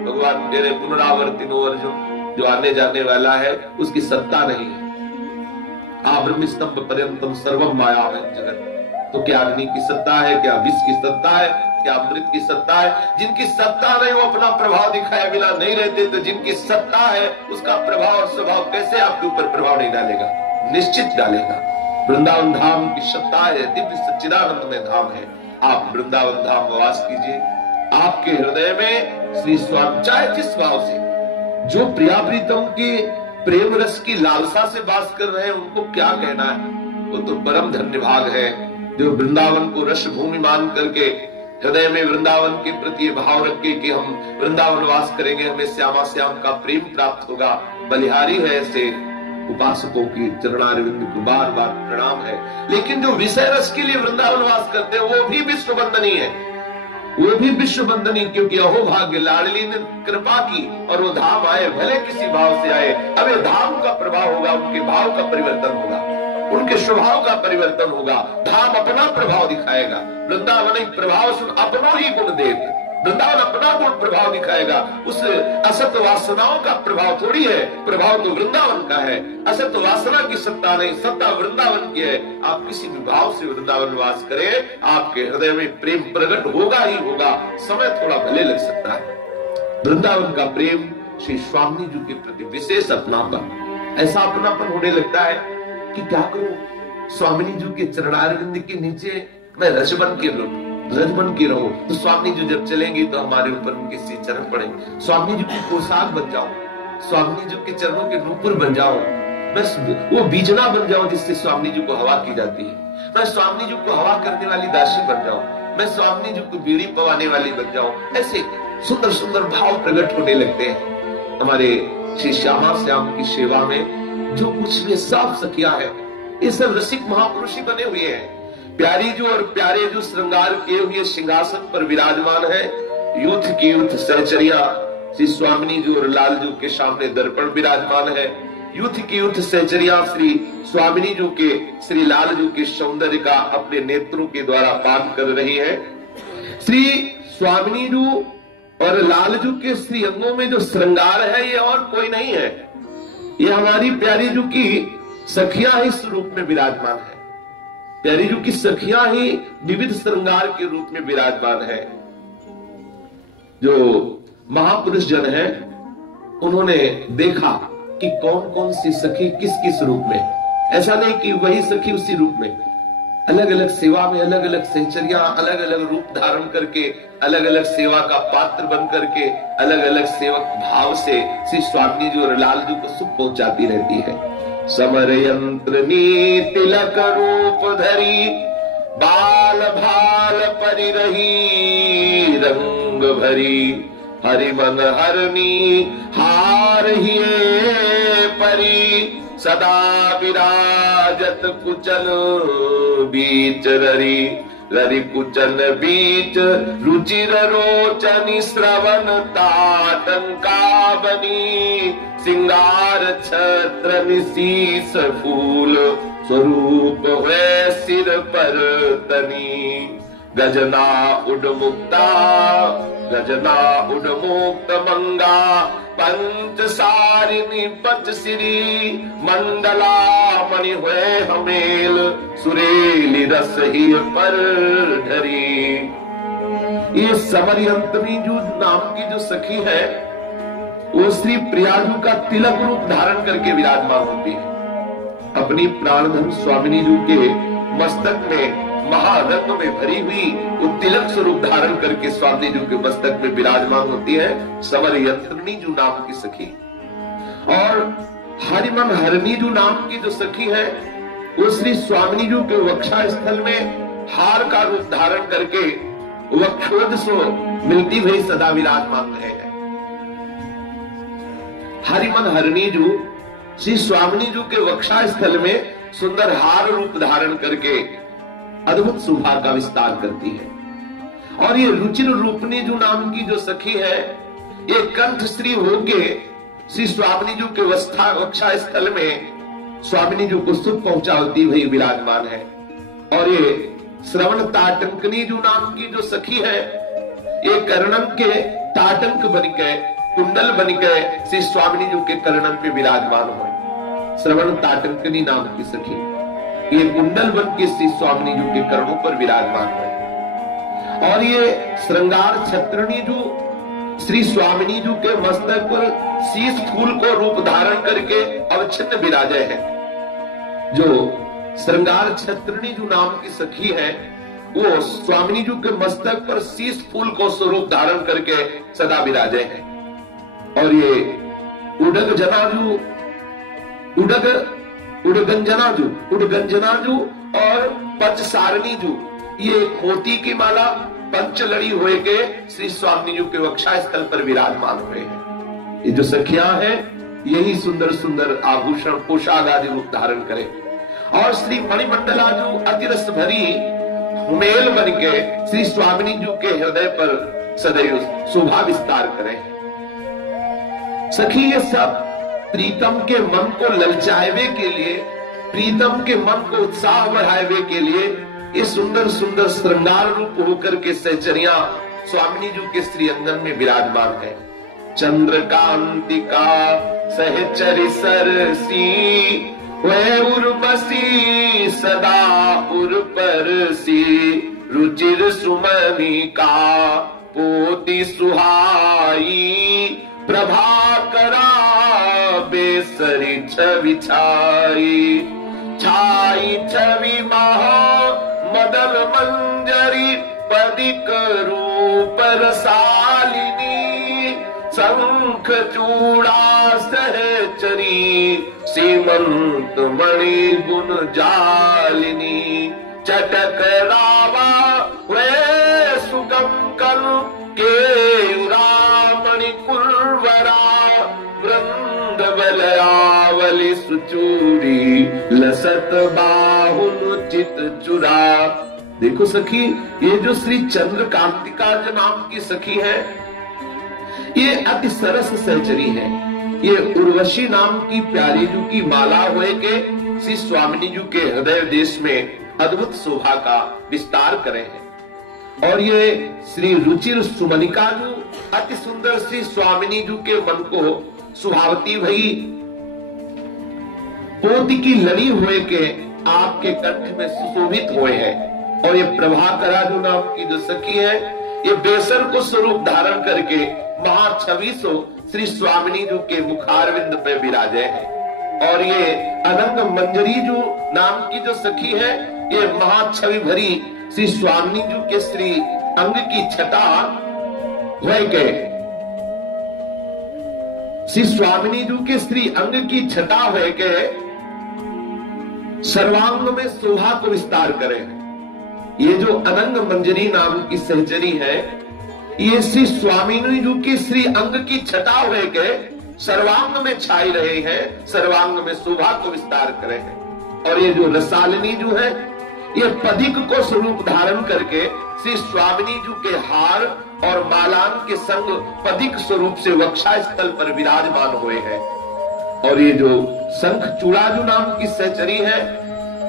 भगवान तेरे पुनरावर्तिनो अर्जुन, जो आने जाने वाला है उसकी सत्ता नहीं है। आब्रह्म स्तंभ पर्यंतम सर्वम माया है जगत। तो क्या अग्नि की सत्ता है, क्या विष की सत्ता है, क्या अमृत की सत्ता है? जिनकी सत्ता नहीं वो अपना प्रभाव दिखाए बिना नहीं रहते, तो जिनकी सत्ता है उसका प्रभाव और स्वभाव कैसे आपके ऊपर प्रभाव नहीं डालेगा? निश्चित डालेगा। वृंदावन धाम की सत्ता है, दिव्य सच्चिदानंद में धाम है। आप वृंदावन धाम वास कीजिए, आपके हृदय में श्री स्वामी, चाहे जिस भाव से, जो प्रिया प्रीतम के प्रेम रस की लालसा से वास कर रहे हैं उनको क्या कहना है? वो तो परम धन्य भाग है जो वृंदावन को रस भूमि मान करके हृदय में वृंदावन के प्रति भाव रखे कि हम वृंदावन वास करेंगे, हमें श्यामा श्याम का प्रेम प्राप्त होगा। बलिहारी है ऐसे उपासकों की चरणारविंद को बार बार प्रणाम है। लेकिन जो विषय रस के लिए वृंदावन वास करते हैं वो भी विश्व बंदनी है, वो भी विश्व बंदनी, क्योंकि अहो भाग्य लाडली ने कृपा की और वो धाम आए, भले किसी भाव से आए। अब ये धाम का प्रभाव होगा, उनके भाव का परिवर्तन होगा, उनके स्वभाव का परिवर्तन होगा। धाम अपना प्रभाव दिखाएगा, वृंदावन प्रभाव सुन अपना ही गुण देव, वृंदावन अपना गुण प्रभाव दिखाएगा। उस असत वासनाओं का प्रभाव थोड़ी है, प्रभाव तो वृंदावन का है। असत वासना की सत्ता नहीं, सत्ता वृंदावन की है। आप किसी भी भाव से वृंदावन वास करें, आपके हृदय में प्रेम प्रकट होगा ही होगा। समय थोड़ा भले लग सकता है। वृंदावन का प्रेम श्री स्वामी जी के प्रति विशेष अपनापन, ऐसा अपनापन होने लगता है कि क्या करूं, स्वामी जी के चरणारविंद के नीचे मैं रज बन के रहूं। तो स्वामी जी जब चलेंगे तो हमारे ऊपर उनके श्री चरण पड़ेंगे। स्वामी जी की पोशाक बन जाऊं, स्वामी जी के चरणों के नूपुर बन जाऊं, बस वो बीजना बन जाऊं जिससे स्वामी जी को हवा की जाती है। मैं स्वामी जी को हवा करने वाली दासी बन जाऊं, मैं स्वामी जी को बीड़ी पवाने वाली बन जाऊं। ऐसे सुंदर सुंदर भाव प्रकट होने लगते हैं हमारे श्री श्यामा श्याम की सेवा में। जो कुछ भी सब सखिया है, ये सब रसिक महापुरुष ही बने हुए हैं। प्यारी जो और प्यारे जो श्रृंगार किए हुए सिंहासन पर विराजमान है, यूथ की यूथ सहचरिया श्री स्वामिनी जी और लालजू के सामने दर्पण विराजमान है। युद्ध की युद्ध सहचरिया श्री स्वामिनी जी के श्री लालजू के सौंदर्य का अपने नेत्रों के द्वारा पान कर रही है। श्री स्वामिनी जी और लालजू के श्री अंगों में जो श्रृंगार है ये और कोई नहीं है, ये हमारी प्यारी जू की सखियां ही स्वरूप में विराजमान है। प्यारी जू की सखियां ही विविध श्रृंगार के रूप में विराजमान है। जो महापुरुष जन है उन्होंने देखा कि कौन कौन सी सखी किस किस रूप में, ऐसा नहीं कि वही सखी उसी रूप में, अलग अलग सेवा में अलग अलग सहचरियां अलग अलग रूप धारण करके अलग अलग सेवा का पात्र बन करके अलग अलग सेवक भाव से श्री स्वामी जी और लालजू को सुख पहुंचाती रहती है। समर यंत्र नी तिलक रूप धरी बाल भाल परि रही रंग भरी हरि मन हरनी हार ही परी सदा विराजत कुचल बीच ररी ररि कुचल बीच रुचिर रोचनी श्रवण ताटंका बनी सिंगार छत्र शीस फूल स्वरूप हुए सिर पर तनी गजना उडमुक्ता गजना उडमुक्त मंगा पंच सारिणी पंच श्री मंडला मणि हुए हमेल सुरेली रस ही पर ढरी। ये समरयंत्री जो नाम की जो सखी है वो श्री प्रियाजू का तिलक रूप धारण करके विराजमान होती है। अपनी प्राणधन स्वामिनी जी के मस्तक में महारत्न में भरी हुई वो तिलक स्वरूप धारण करके स्वामी जी के मस्तक में विराजमान होती है समर यंत्रनी जो नाम की सखी। और हरिमन हरनी जो नाम की जो सखी है वो श्री स्वामिनी जी के वक्षा स्थल में हार का रूप धारण करके वक्षोज से मिलती हुई सदा विराजमान रहे हैं। हरिमन हरनी जो श्री स्वामिनी जी के वक्षा स्थल में सुंदर हार रूप धारण करके अद्भुत शोभा का विस्तार करती है। और ये रुचिर रूपनी जो नाम की जो सखी है ये कंठ स्त्री होके श्री स्वामिनी जी के वक्षा स्थल में स्वामिनी जी को सुख पहुंचाती हुई विराजमान है। और ये श्रवण ताटंकनी जो नाम की जो सखी है ये कर्णन के ताटंक बन गए कुंडल बन गए श्री स्वामिनी जी के कर्णन पे विराजमान हो। श्रवण ताटंकनी नाम की सखी ये कुंडल बन के श्री स्वामिनी जी के कर्णों पर विराजमान है। और ये श्रृंगार छत्रणी जो श्री स्वामिनी जी के मस्तक पर शीश फूल को रूप धारण करके अवच्छिन्न विराजे है। जो श्रृंगार छत्रणी जो नाम की सखी है वो स्वामिनी जी के मस्तक पर शीश फूल को स्वरूप धारण करके सदा विराजे है। और ये उडग जनाजू उडगंजनाजू और पंच सारणी जू ये मोती की माला पंच लड़ी हुए के श्री स्वामी जी के वक्षा स्थल पर विराजमान हुए हैं। ये जो सखियां हैं यही सुंदर सुंदर आभूषण पोशाक आदि रूप धारण करें और श्री मणिमंडला जो अतिरस भरी मेल बन के श्री स्वामिनी जी के हृदय पर सदैव शोभा विस्तार करें। सखी ये सब प्रीतम के मन को ललचावे के लिए प्रीतम के मन को उत्साह बढ़ावे के लिए इस सुंदर सुंदर श्रृंगार रूप होकर के सहचरिया स्वामिनी जी के श्री अंगन में विराजमान है। चंद्रकांति का सहचरी सरसी वह उर्वशी सदा उर्परसी रुचिर सुमनी का पोती सुहाई प्रभाकरा बेसरी छवि छाई छाई छवि महा मदन मंजरी पदिक रूप रसालिनी शंख चूड़ा सहचरी सीमंत मणि गुण जालिनी चटक रावा वे सुगम कल के रामणि कुलवरा वृंद बलयावली सुचूरी लसत बाहुन चित चुरा। देखो सखी ये जो श्री चंद्रकांतिका जो नाम की सखी है ये अति सरस सहचरी है। ये उर्वशी नाम की प्यारी जू की माला हुए के श्री स्वामिनी जू के हृदय देश में अद्भुत शोभा का विस्तार करे हैं। और ये श्री रुचिर सुमनिका जू अति सुंदर श्री स्वामिनी जू के मन को सुहावती भई पोती की लड़ी हुए के आपके कंठ में सुशोभित हुए हैं। और ये प्रभाकरा जो नाम की जो सखी है, ये बेसर को स्वरूप धारण करके महाछवि सो श्री स्वामिनी जू के मुखारविंद पे विराजे हैं। और ये अनंग मंजरी जो नाम की जो सखी है, ये महाछवि भरी श्री स्वामिनी जू के श्री अंग की छटा हुए के श्री स्वामिनी जू के श्री अंग की छटा हुए के सर्वांग में शोभा को विस्तार करे हैं। ये जो अनंग मंजरी नाम की सहचरी है, ये श्री स्वामिनी जू की श्री अंग की छटा हुए के सर्वांग में छाई रहे हैं, सर्वांग में शोभा को विस्तार करे हैं। और ये जो रसालिनी जू है, ये पदिक को स्वरूप धारण करके श्री स्वामिनी जू के हार और मालान के संग पदिक स्वरूप से वक्षा स्थल पर विराजमान हुए हैं। और ये जो शंख चूड़ाजू नाम की सहचरी है,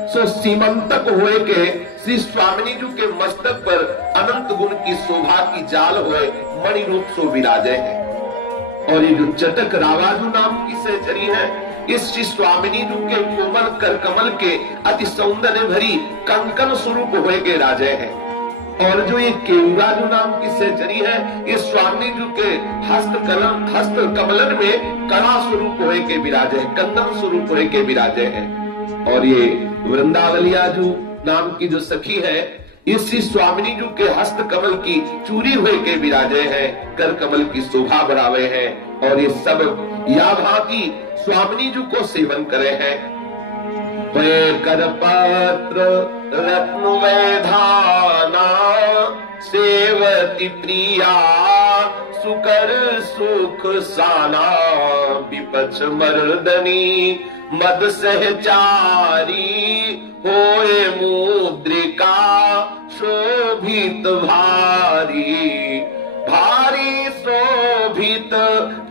सो सीमंतक हुए के श्री स्वामिनी जू के मस्तक पर अनंत गुण की शोभा की जाल हुए मणि रूप सो विराजे हैं। और ये जो चटक रावाजू नाम की सहचरी है, इस श्री स्वामिनी जू के कोमल कर कमल के अति सौंदर्य भरी कंकन स्वरूप हुए के राजे हैं। और जो ये केवराजू नाम की सहचरी है, ये स्वामी जू के हस्त कमलन में कड़ा स्वरूप हुए के विराजे हैं, कंदन स्वरूप हुए के विराजे हैं। और ये वृंदावलियाजू नाम की जो सखी है, इस श्री स्वामिनी जू के हस्त कमल की चूरी हुए के विराजे हैं, कर कमल की शोभा बढ़ावे हैं। और ये सब या भांति स्वामिनी जू को सेवन करे हैं। कर पत्र रत्न वैधाना सेवती प्रिया सुकर सुख साना विपक्ष मर्दनी मद सहचारी होए मुद्रिका शोभित भारी भारी शोभित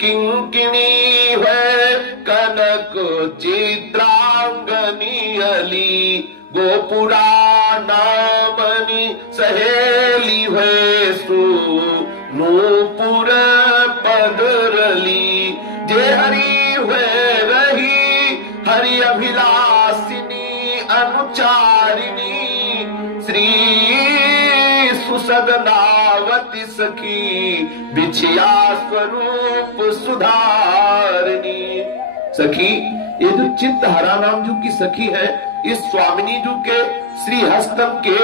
किंकिणी है कनक चित्रांगनी अली गोपुरा नामनी सहेली है सु नूपुर पदरली जे हरि हुए रही हरि अभिलाषिनी अनुचारिणी श्री सुसदनावती सखी बिछिया स्वरूप सुधारणी। सखी, ये जो चित्तहरा नाम जू की सखी है, इस स्वामिनी जू के श्री हस्तम के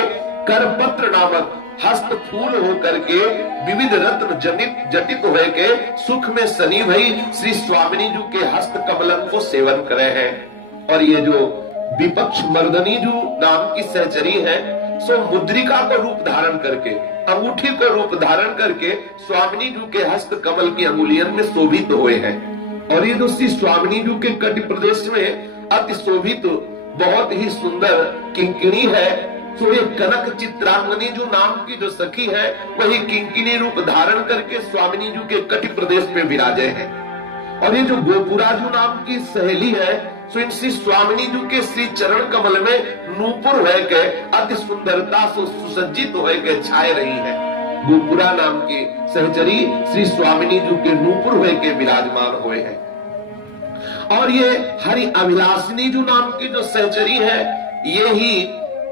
करपत्र नामक हस्त फूल होकर के विविध रत्न जटित हुए के सुख में सनी भई श्री स्वामिनी जू के हस्त कमलन को सेवन करे हैं। और ये जो विपक्ष मर्दनी जू नाम की सहचरी है, सो मुद्रिका को रूप धारण करके, अंगूठी को रूप धारण करके स्वामिनी जू के हस्त कमल की अंगुलियन में शोभित हुए हैं। और ये जो श्री स्वामिनी जू के कट प्रदेश में अति शोभित बहुत ही सुंदर किंकिणी है, तो ये कनक चित्रांगनी जो नाम की जो सखी है, वही किंकिणी रूप धारण करके स्वामिनी जू के कटि प्रदेश में विराजे हैं। और ये जो गोपुराजू नाम की सहेली है, तो इन श्री स्वामिनी जू के श्री चरण कमल में नूपुर हुए के अति सुंदरता से सुसज्जित हुए के छाए रही है। गोपुरा नाम की सहचरी श्री स्वामिनी जू के नूपुर हुए के विराजमान हुए हैं। और ये हरि अभिलाषिनी जू नाम की जो सहचरी है, ये ही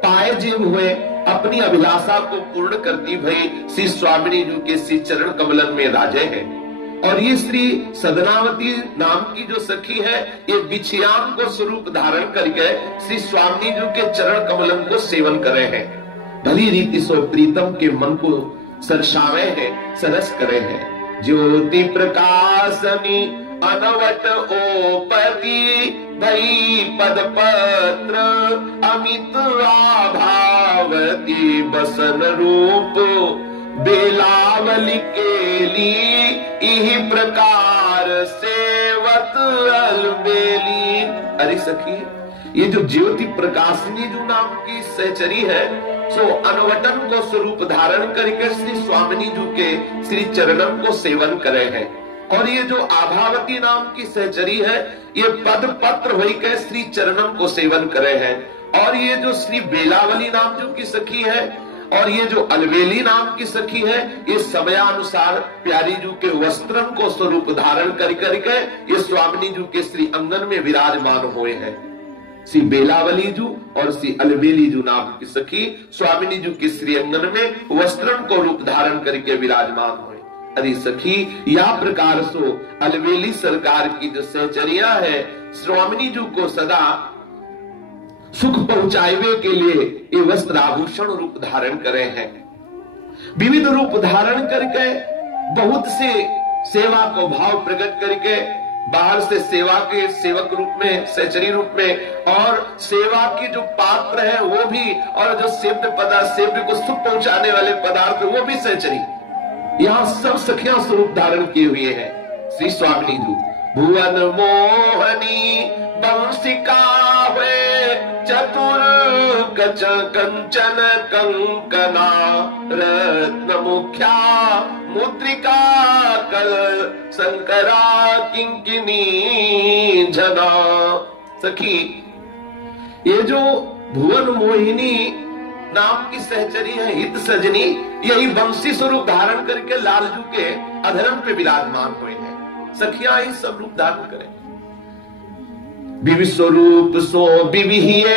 पाए जीव हुए अपनी अभिलाषा को पूर्ण करती भई श्री स्वामिनी जू के श्री चरण कमलन में राजे हैं। और ये श्री सदनावती नाम की जो सखी है, ये बिछियाम को स्वरूप धारण करके श्री स्वामिनी जू के चरण कमलन को सेवन करे हैं। भली रीति सो प्रीतम के मन को सरसावे हैं, सरस करे हैं। ज्योति प्रकाशनी अनवट ओपति भई पद पत्र अमित आभावती बसन रूप बेलावली केली इही प्रकार सेवत अलबेली। अरे सखी, ये जो ज्योति प्रकाशनी जो नाम की सहचरी है, सो अनवटन को स्वरूप धारण करके श्री स्वामिनी जी के श्री चरणन को सेवन करे हैं। और ये जो आभावती नाम की सहचरी है, ये पद पत्र होई के श्री चरणन को सेवन करे हैं। और ये जो श्री बेलावली नाम जो की सखी है और ये जो अलवेली नाम की सखी है, ये समयानुसार प्यारी जू के वस्त्रन को स्वरूप धारण कर करके ये स्वामिनी जू के श्री अंगन में विराजमान हुए हैं। श्री बेलावली जू और श्री अलवेली जू नाम की सखी स्वामिनी जू के श्री अंगन में वस्त्रन को रूप धारण करके विराजमान हुए। अरे सखी, या प्रकार सो अलवेली सरकार की जो सहचरिया है, स्वामिनी जू को सदा सुख पहुंचावे के लिए ये वस्त्र आभूषण रूप धारण करे हैं। विविध रूप धारण करके बहुत से सेवा को भाव प्रकट करके बाहर से सेवा के सेवक रूप में, सहचरी रूप में, और सेवा के जो पात्र है वो भी, और जो सेव्य पदार्थ, सेव्य को सुख पहुंचाने वाले पदार्थ वो भी सहचरी, यहाँ सब सखियां स्वरूप धारण किए हुए हैं। श्री स्वामिनी जी भुवन मोहनी बंसिका हुए चतुर कच कंचन कंकना रत्न मुख्या मुद्रिका कल शंकरा किंकिनी जना। सखी, ये जो भुवन मोहिनी नाम की सहचरी है, हित सजनी, यही बंसी स्वरूप धारण करके लालजू के अधरन पे विराजमान हुए हैं। सखियां ही सब रूप धारण करें। विवि स्वरूप सो विविहिए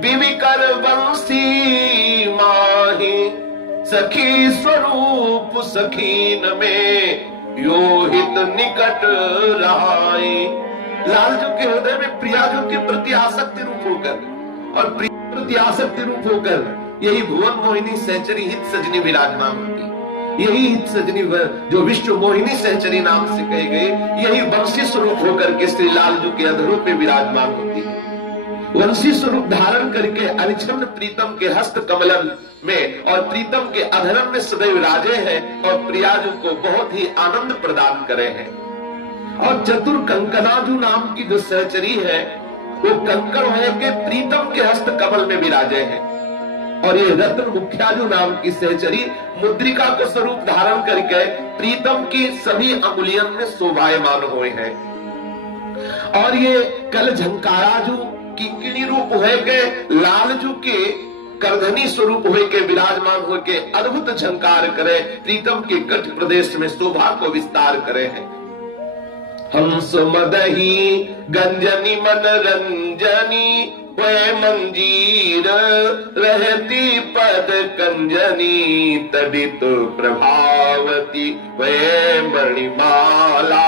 विवि कर बंसी माही सखी स्वरूप सखीन में यो हित निकट रहाई। लालजू के हृदय में प्रियाजू के प्रति आसक्ति रूप होकर और प्रिय प्रति आसक्ति रूप होकर यही भुवन मोहिनी सहचरी हित सजनी विराजमान होती। यही हित सजनी जो विश्व मोहिनी सहचरी नाम से कही गई, यही वंशी स्वरूप होकर के श्री लालजू के अधरों पे विराजमान होती है। वंशी स्वरूप धारण करके अनिच्छन्न प्रीतम के हस्त कमलन में और प्रीतम के अधरन में सदैव राजे हैं और प्रियाजू को बहुत ही आनंद प्रदान करे हैं। और चतुर कंकनाजू नाम की जो सहचरी है, वो कंकण है के प्रीतम के हस्त कमल में विराजे हैं। और ये रत्न मुख्याजू नाम की सहचरी मुद्रिका को स्वरूप धारण करके प्रीतम की सभी अंगुलियन में शोभायमान हुए हैं। और ये कल झंकाराजू किंकिणी रूप है के लालजू के करधनी स्वरूप हुए के विराजमान हो के अद्भुत झंकार करे, प्रीतम के कट प्रदेश में शोभा को विस्तार करे हैं। हंस मदही गंजनी मनरंजनी वे मंजीर रहती पद कंजनी तडित प्रभावती वे मणिमाला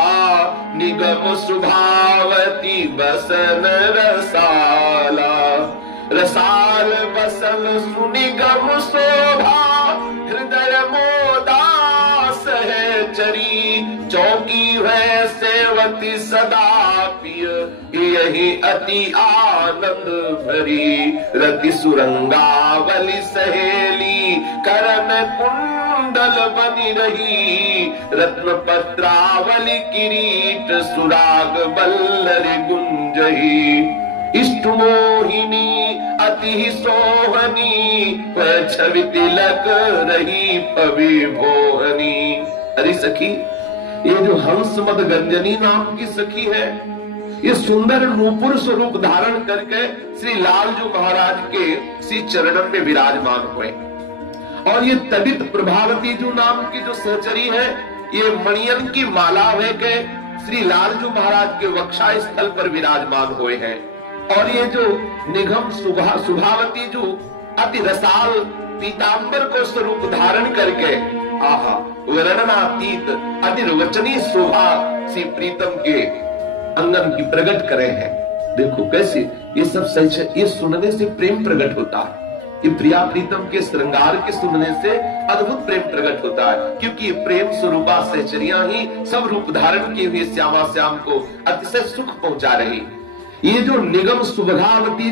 निगम सुभावती बसन रसाला। रसाल बसन सुनिगम शोभा हृदय मोदास है चरी चौकी है सेवती सदा पिय यही अति आनंद भरी। रति सुरंगावली सहेली करण कुंडल बनी रही रत्न पत्रावली किरीट सुराग बल्लरी गुंजही। इष्ट मोहिनी अति सोहनी छवि तिलक रही पवि भोहनी। अरे सखी, ये जो हंस मद गंजनी नाम की सखी है, ये सुंदर नूपुर स्वरूप धारण करके श्री लालजू महाराज के श्री चरणन में विराजमान हुए। और ये तडित प्रभावती जो नाम की जो सहचरी है, ये मणियन की माला है के श्री लालजू महाराज के वक्षा स्थल पर विराजमान हुए हैं। और ये जो निगम सुभावती जो अति रसाल पीतांबर को स्वरूप धारण करके आहा वर्णनातीत अति रोचनीय शोभा श्री प्रीतम के अंगन की प्रकट करे हैं। देखो कैसे ये सब सच है, ये सुनने से प्रेम प्रकट होता है। ये प्रिया प्रीतम के श्रृंगार के सुनने से अद्भुत प्रेम प्रकट होता है, क्योंकि प्रेम स्वरूपा सहचरियां ही सब रूप धारण किए हुए श्यामा श्याम को अतिशय सुख पहुंचा रही। ये जो निगम सुभावती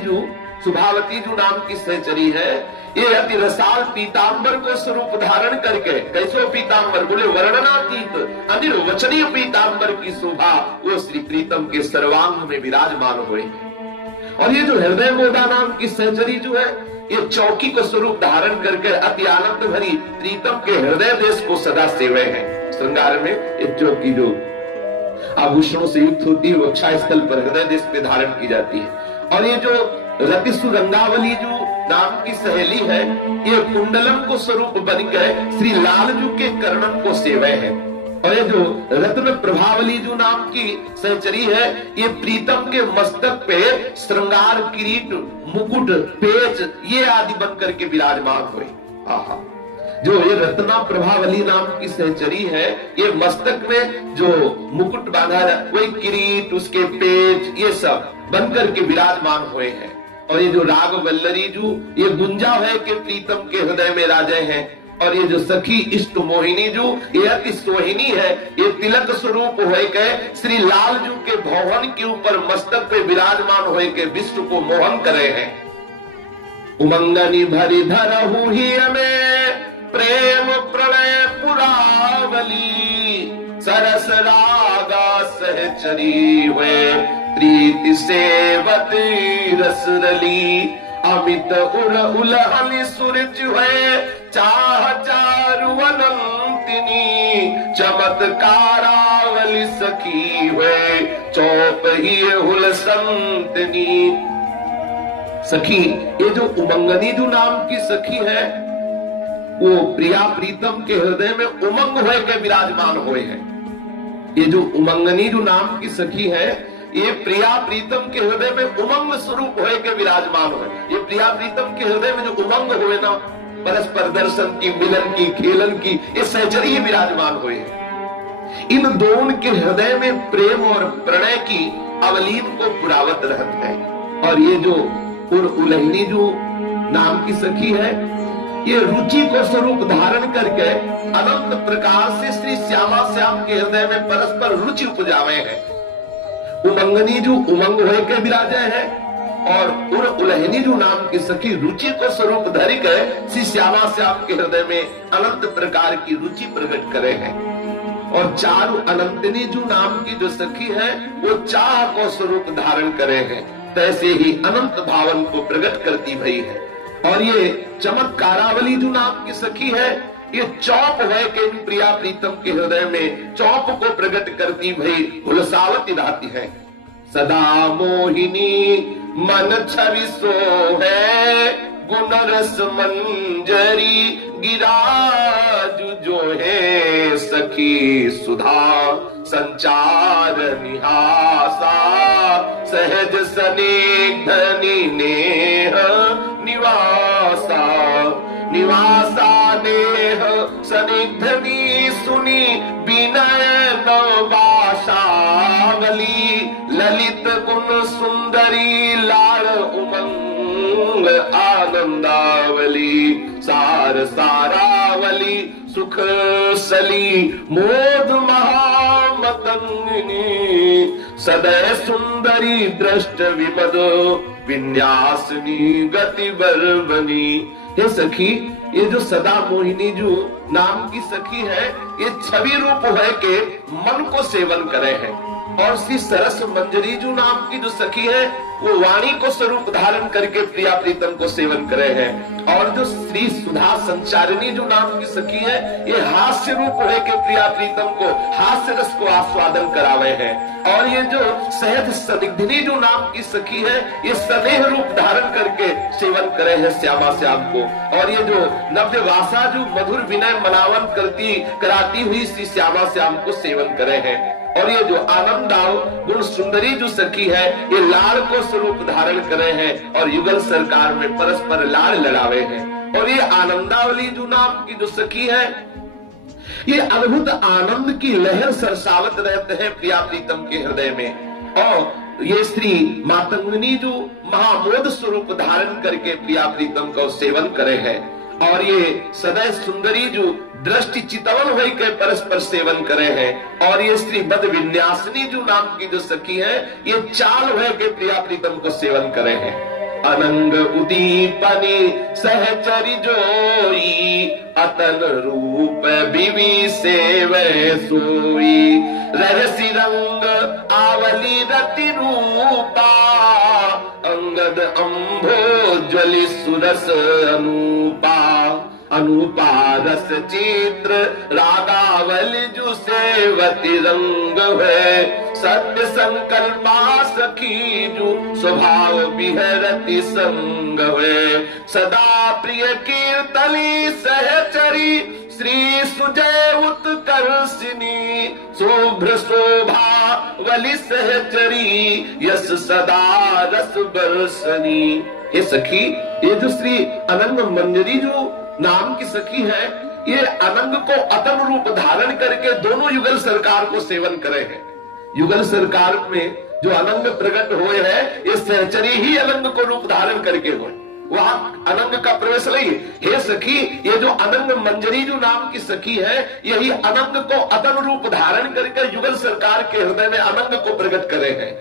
जो नाम की सहचरी है, ये अति रसाल पीतांबर को स्वरूप धारण करके, कैसो पीतांबर बोले वर्णनातीत अनिर्वचनीय पीतांबर की शोभा वो श्री प्रीतम के सर्वांग में विराजमान हुए। और ये जो हृदय मोदा नाम की सहचरी जो है, ये चौकी को स्वरूप धारण करके अति आनंद भरी प्रीतम के हृदय देश को सदा सेवे हैं। श्रृंगार में ये चौकी जो आभूषणों से युक्त होती है, वक्षा स्थल पर हृदय देश पे धारण की जाती है। और ये जो रतिसु रंगावली जो नाम की सहेली है, ये कुंडलम को स्वरूप बन गए श्री लालजू के कर्णम को सेवे है। और ये जो रत्न प्रभावली जो नाम की सहचरी है, ये प्रीतम के मस्तक पे श्रृंगार किरीट मुकुट पेच ये आदि बन करके विराजमान हुए। आहा, जो ये रत्ना प्रभावली नाम की सहचरी है, ये मस्तक में जो मुकुट बांधा है वही किरीट उसके पेच ये सब बनकर के विराजमान हुए हैं। और ये जो राग वल्लरी जो ये गुंजा है कि प्रीतम के हृदय में राजे हैं। और ये जो सखी इष्ट मोहिनी जो ये अति सोहिनी है, ये तिलक स्वरूप हुए के श्री लालजू के भवन के ऊपर मस्तक पे विराजमान हुए के विश्व को मोहन करे हैं। उमंगनी भरी धरहु ही हमें प्रेम प्रणय पुरावली, सरस रागा सहचरी हुए प्रीति सेवती रसरली, अमित उर उलहली सुरज हुए चाह चारु अनंतिनी, चमत्कारावली सखी हुए चौप ही हुल संतनी। सखी ये जो उमंगनी जो नाम की सखी है, वो प्रिया प्रीतम के हृदय में उमंग हुए के विराजमान हुए हैं। ये जो उमंगनी जो नाम की सखी है, ये प्रिया प्रीतम के हृदय में उमंग स्वरूप हुए के विराजमान हुए। ये प्रिया प्रीतम के हृदय में जो उमंग हुए ना, परस्पर दर्शन की, मिलन की, खेलन की, ये सहचरी ही विराजमान हुए हैं। इन दोनों के हृदय में प्रेम और प्रणय की अवलीन को पुरावत रहत है। और ये जो उलहनी जो नाम की सखी है, ये रुचि को स्वरूप धारण करके अनंत प्रकार से श्री श्यामा श्याम के हृदय में परस्पर रुचि उपजावे हैं। उमंगनी जो उमंग हुए के विराजे हैं, और उलहनी जो नाम की सखी रुचि को स्वरूप धरी के श्री श्यामा श्याम के हृदय में अनंत प्रकार की रुचि प्रकट करे हैं। और चारु अनंतनी जो नाम की जो सखी है, वो चाह को स्वरूप धारण करे हैं, तैसे ही अनंत भावन को प्रकट करती भई है। और ये चमत्कारावली जो नाम की सखी है, ये चौप है के प्रिया प्रीतम के हृदय में चौप को प्रकट करती भई हुलसावती रहती है। सदा मोहिनी मन छवि सो है, गुण रस मंजरी गिराजु जो है, सखी सुधा संचार निहासा, सहज स्निग्धनि नेह निवासा, निवासा नेह स्निग्धनि सुनी विनय नवभाषावली, ललित गुण सुंदरी लाड़ उमंग आनंदावली, सार सारावली सुख सली मोद महामतंगिनी, सदैव सुंदरी दृष्ट विमद विन्यासनी गति बर्वनी। ये सखी, ये जो सदा मोहिनी जो नाम की सखी है, ये छवि रूप है के मन को सेवन करे है। और श्री सरस मंजरी जो नाम की जो सखी है, वो वाणी को स्वरूप धारण करके प्रिया प्रीतम को सेवन करे हैं। और जो श्री सुधा संचारिणी जो नाम की सखी है, ये हास्य रूप है के प्रिया प्रीतम को हास्य रस को आस्वादन करावे हैं। और ये जो सहज स्निग्धनी जो नाम की सखी है, ये स्नेह रूप धारण करके सेवन करे हैं श्यामा श्याम को। और ये जो नव्य वासा जो मधुर विनय मनावन कराती हुई श्री श्यामा श्याम को सेवन करे हैं। और ये जो आनंदाव गुण सुंदरी जो सखी है, ये लाड़ को स्वरूप धारण करे हैं और युगल सरकार में परस्पर लाड़ लड़ावे हैं। और ये आनंदावली जो नाम की जो सखी है, ये अद्भुत आनंद की लहर सरसावत रहते हैं प्रिया प्रीतम के हृदय में। और ये श्री मातंगिनी जो महामोद स्वरूप धारण करके प्रिया प्रीतम का सेवन करे हैं। और ये सदैव सुंदरी जो दृष्टि चितवन हुई के परस्पर सेवन करे हैं। और ये श्री बद विन्यासनी जो नाम की जो सखी है, ये चाल है के प्रिया प्रीतम को सेवन करे हैं। अनंग उदीपनी सहचरी जोई, अतन रूप बिवी सेवे सोई, रहसी रंग आवली रति रूपा, अंगद अम्भोज ज्वलि सुरस अनूपा, अनूपा रस चित्र रागावली जु सेवती रंग है। सत्य संकल्पा सखी जु स्वभाव विहरति संग है। सदा प्रिय कीर्तनी सहचरी श्री सुजय उत्कर्षिणी, शुभ्र शोभा वलि सहचरी यस सदा रस बरसनी। ये सखी, ये जो श्री अनंग मंजरी जो नाम की सखी है, ये अनंग को अतम रूप धारण करके दोनों युगल सरकार को सेवन करे हैं। युगल सरकार में जो अनंग प्रकट हुए हैं, ये सहचरी ही अनंग को रूप धारण करके हुए, वहां अनंग का प्रवेश नहीं। हे सखी, ये जो अनंग मंजरी जो नाम की सखी है, यही अनंग को अतम रूप धारण करके युगल सरकार के हृदय में अनंग को प्रकट करे हैं।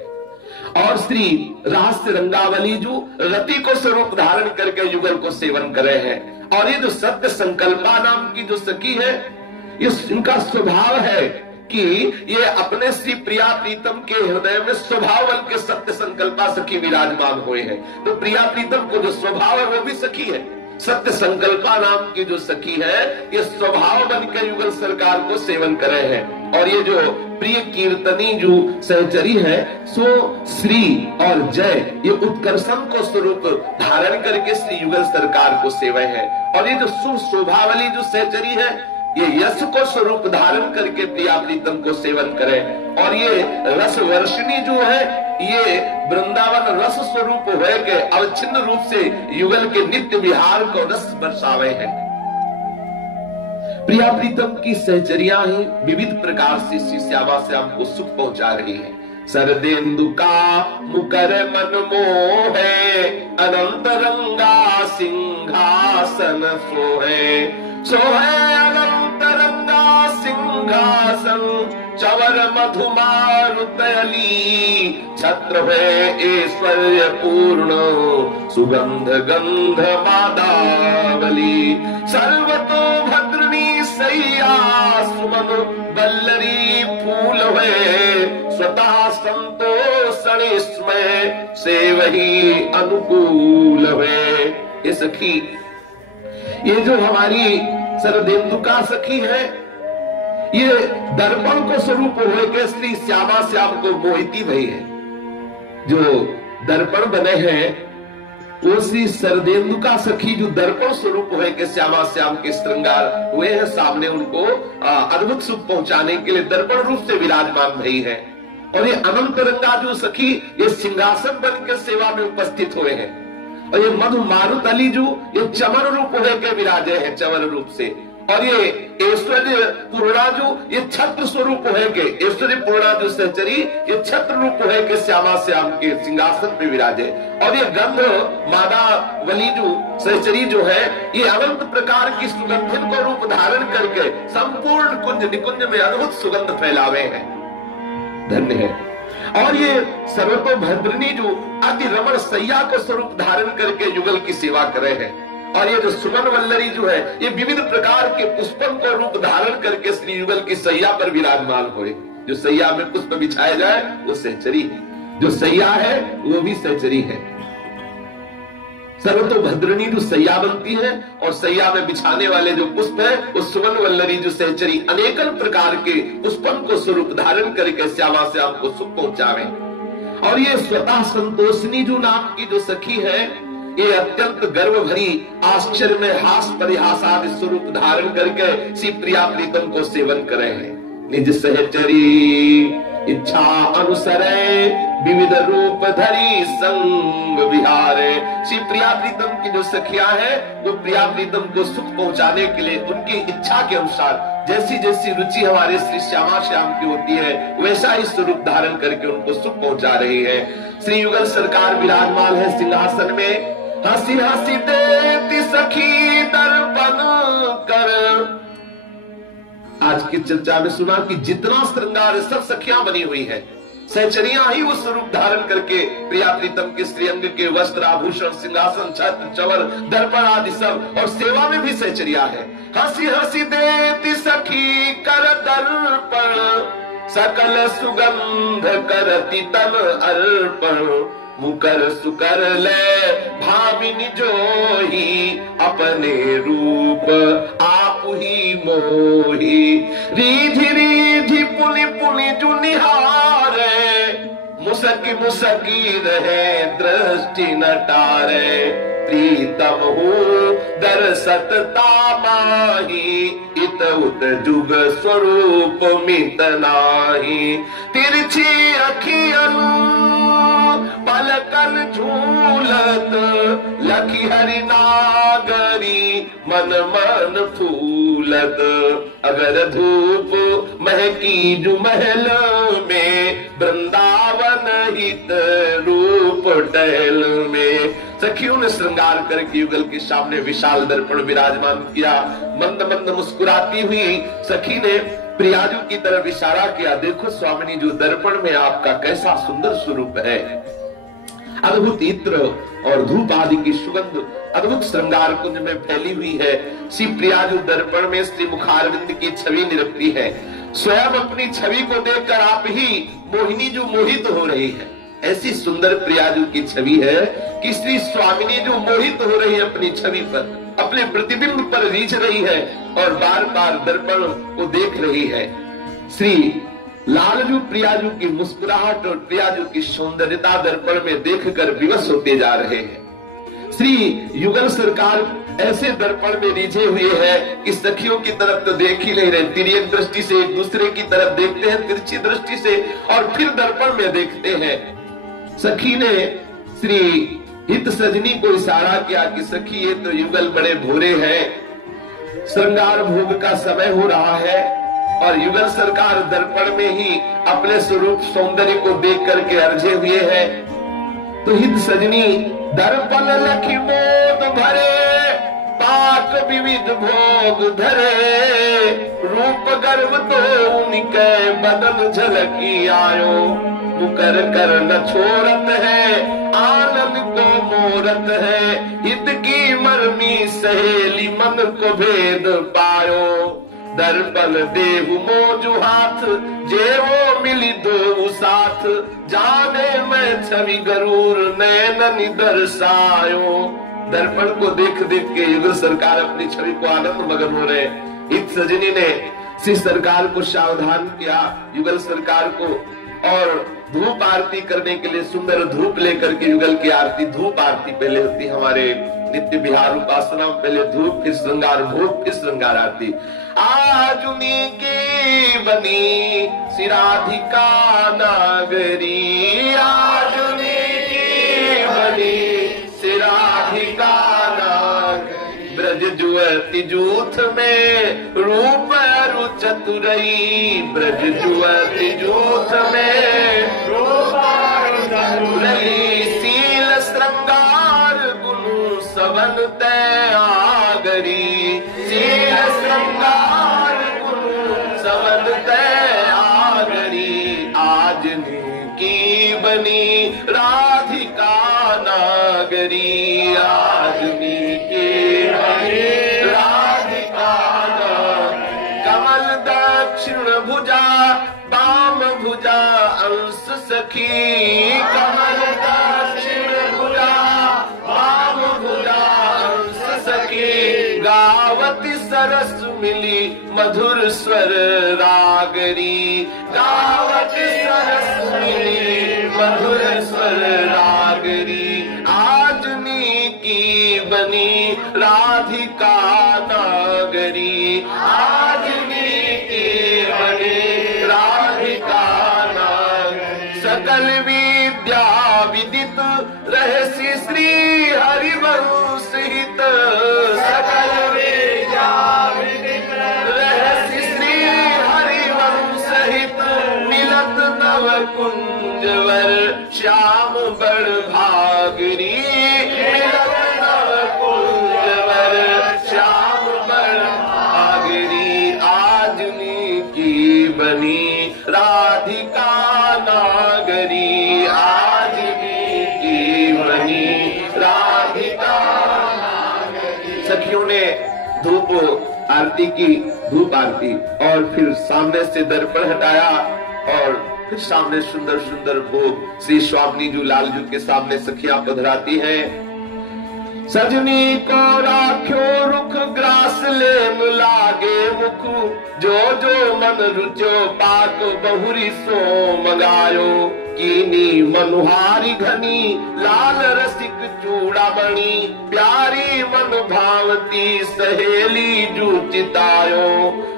और श्री रहस्य रंगावली जो रति को स्वरूप धारण करके युगल को सेवन करे हैं। और ये जो सत्य संकल्पा नाम की जो सखी है, ये इनका स्वभाव है कि ये अपने श्री प्रिया प्रीतम के हृदय में स्वभाव बन के सत्य संकल्पा सखी विराजमान हुए हैं। तो प्रिया प्रीतम को जो स्वभाव है वो भी सखी है। सत्य संकल्पा नाम की जो सखी है, ये स्वभाव बन के युगल सरकार को सेवन करे हैं। और ये जो प्रिय कीर्तनी जो सहचरी है, सो श्री और जय, ये उत्कर्षण को स्वरूप धारण करके श्री युगल सरकार को सेवे है। और ये जो शुभ शोभावली जो सहचरी है, ये यश को स्वरूप धारण करके प्रिया प्रीतम को सेवन करे। और ये रस वर्षिणी जो है, ये वृंदावन रस स्वरूप है के अवच्छिन्न रूप से युगल के नित्य विहार को रस बरसावे हैं। प्रिया प्रीतम की सहचरियां ही विविध प्रकार से श्री श्यामा श्याम को सुख पहुंचा रही है। सरदेंदु का मुकर मन मोहे, अनंत रंगा सिंहासन सोहे, सोहे अनंत रंगा सिंहासन, चवर मधुमारुतली छत्र है ऐश्वर्य पूर्ण, सुगंध गंध मादावली, सर्वतो भद्रनी सैया सुमन बल्लरी फूल है, स्वतः संतोषण इसमें से वही अनुकूल है। ये सखी, ये जो हमारी सरदेंदुका सखी है, ये दर्पण को स्वरूप हुए के श्री श्यामा श्याम को मोहिती भई है। जो दर्पण बने हैं वो श्री सरदेंदुका सखी जो दर्पण स्वरूप हुए के श्यामा श्याम के श्रृंगार हुए हैं, सामने उनको अद्भुत सुख पहुंचाने के लिए दर्पण रूप से विराजमान भई है। और ये अनंत रंगा जो सखी, ये सिंहासन बन के सेवा में उपस्थित हुए हैं। और ये मधु मारुत अली जो, ये चमर रूप हुए के विराजे हैं, चमर रूप से। और ये ऐश्वर्य पूर्णा जो, ये छत्र स्वरूप है के ऐश्वर्य पूर्णा जो सहचरी, ये छत्र रूप है के श्यामा श्याम के सिंहासन पे विराजे। और ये गंध मादावली जो सहचरी जो है, ये अनंत प्रकार की सुगंधिन को रूप धारण करके संपूर्ण कुंज निकुंज में अद्भुत सुगंध फैलावे हैं। धन्य है। और ये सर्वतो भद्रनी जो अति रमण सैया को स्वरूप धारण करके युगल की सेवा करे हैं। और ये जो सुमन वल्लरी जो है, ये विविध प्रकार के पुष्पन को रूप धारण करके श्री युगल की सैया पर विराजमान होए। जो सैया में पुष्प बिछाए जाए वो सहचरी है, जो सैया है वो भी सहचरी है। सर्वतो भद्रनी जो सैया बनती है और सैया में बिछाने वाले जो पुष्प है, वो सुमन वल्लरी जो सहचरी अनेकन प्रकार के पुष्पन को स्वरूप धारण करके श्यामा श्याम को सुख पहुंचावे। और ये स्वतः संतोषनी जो नाम की जो सखी है, ये अत्यंत गर्व भरी आश्चर्य में हास परिहास आदि स्वरूप धारण करके श्री प्रिया प्रीतम को सेवन करे हैं। निज सहचरी इच्छा अनुसरे, विविध रूप धरी संग विहारे। श्री प्रिया प्रीतम की जो सखियां हैं, वो प्रिया प्रीतम को सुख पहुंचाने के लिए उनकी इच्छा के अनुसार जैसी जैसी रुचि हमारे श्री श्यामा श्याम की होती है, वैसा ही स्वरूप धारण करके उनको सुख पहुंचा रही है। श्री युगल सरकार विराजमान है सिंहासन में। हंसी हंसी देती सखी दर्पण कर। आज की चर्चा में सुना कि जितना श्रृंगार सब सखियां बनी हुई है, सहचरियां ही वो स्वरूप धारण करके प्रिया प्रीतम के श्रीअंग के वस्त्र आभूषण सिंहासन छत्र चवर दर्पण आदि सब, और सेवा में भी सहचरियां है। हंसी हंसी देती सखी कर दर्पण, सकल सुगंध करती तन अर्पण। मुकर सुकर ले भामिनी जो ही, अपने रूप आप ही मोही। रीधि रीधि पुनि पुनि जुनिहारे, मुसकी मुसकी रहे दृष्टि न टारे। प्रीतम हूँ दरसत तामाही, इत उत जुग स्वरूप मित नाही। तिरछी अखियन पलकन झूलत, लखी हरि नागरी मन मन फूलत। अगर धूप महकी जु महल में, वृंदावन हित रूप टहल में। सखियों ने श्रृंगार करके युगल के सामने विशाल दर्पण विराजमान किया। मंद मंद मुस्कुराती हुई सखी ने प्रियाजू की तरफ इशारा किया, देखो स्वामिनी जो दर्पण में आपका कैसा सुंदर स्वरूप है। अद्भुत इत्र और धूप आदि की सुगंध अद्भुत श्रृंगार कुंज में फैली हुई है। श्री प्रियाजू दर्पण में श्री मुखारविंद की छवि निरखती है। स्वयं अपनी छवि को देखकर आप ही मोहिनी जो मोहित हो रही है। ऐसी सुंदर प्रियाजू की छवि है कि श्री स्वामिनी जो मोहित हो रही है अपनी छवि पर, अपने प्रतिबिंब पर रीझ रही है और बार बार दर्पण को देख रही है। श्री लालजू प्रियाजू की मुस्कुराहट और प्रियाजू की सौंदर्यता दर्पण में देखकर विवश होते जा रहे हैं। श्री युगल सरकार ऐसे दर्पण में रिझे हुए हैं कि सखियों की तरफ तो देख ही नहीं रहे, तिर्यक दृष्टि से एक दूसरे की तरफ देखते हैं, तिरछी दृष्टि से, और फिर दर्पण में देखते हैं। सखी ने श्री हित सजनी को इशारा किया कि सखी ये तो युगल बड़े भोरे हैं, श्रृंगार भोग का समय हो रहा है और युगल सरकार दर्पण में ही अपने स्वरूप सौंदर्य को देख करके अर्झे हुए हैं। तो हित सजनी दर्पण लखी मोद भरे, पाक विविध भोग धरे। रूप गर्व तो उनके बदन झलकी आयो, मुकर कर न छोड़त है, आनंद को मोरत है। हित की मर्मी सहेली मन को भेद पायो। दर्पण देहु मोजु हाथ, जेवो मिली दो साथ। जाने मैं छवि गरूर नैन दर्शायो। दर्पण को देख देख के युगल सरकार अपनी छवि को आनंद मगन हो रहे। हित सजनी ने श्री सरकार को सावधान किया, युगल सरकार को, और धूप आरती करने के लिए सुंदर धूप लेकर के युगल की आरती, धूप आरती पहले होती हमारे नित्य विहार उपासना, पहले धूप फिर श्रृंगार भोग फिर श्रृंगार आरती। आज उन्हीं की बनी सिराधिका नागरी, आज उन्हीं की बनी सिराधिका नागरी। ब्रज जुअति जूथ में रूप अरु चतुरई, ब्रज जुअति जूथ में रूप अरु चतुरई। सील श्रृंगार गुनु सबन तै आगरी, सील श्रृंगार गुनु सबन तै आगरी। आज की बनी राधिका नागरी, आज की बनी राधिका नागरी। कमल दक्षिण भुजा बाम भुजा अंश सखी, कमल दक्षिण भुजा बाम भुजा अंश सखी। गावती सरस मिली मधुर स्वर रागरी, गावती सरस मिली मधुर स्वर रागरी। आजनी की बनी राधिका नागरी, आजनी की बनी राधिका नागरी। सकल विद्या विदित रहसी श्री हरिवंश हित, सकल विद्या विदित रहसी श्री हरिवंश हित। मिलत नव कुंजवर श्याम बड़ भागरी, मिलत नव कुंजवर श्याम बड़ भागरी। आजनी की बनी राधिका नागरी, आजनी की बनी राधिका नागरी। सखियों ने धूप आरती की, धूप आरती, और फिर सामने से दर्पण हटाया और फिर सामने सुंदर सुंदर भोग श्री स्वामी जी लालजू के सामने सखियां पधराती हैं। सजनी को राख्यो रुख ग्रास ले लागे मुख, जो जो मन रुचो पाक बहुरी सो मंगायो। कीनी मनुहारी घनी लाल रसिक चूड़ामणि, प्यारी मन भावती सहेली जू चितायो।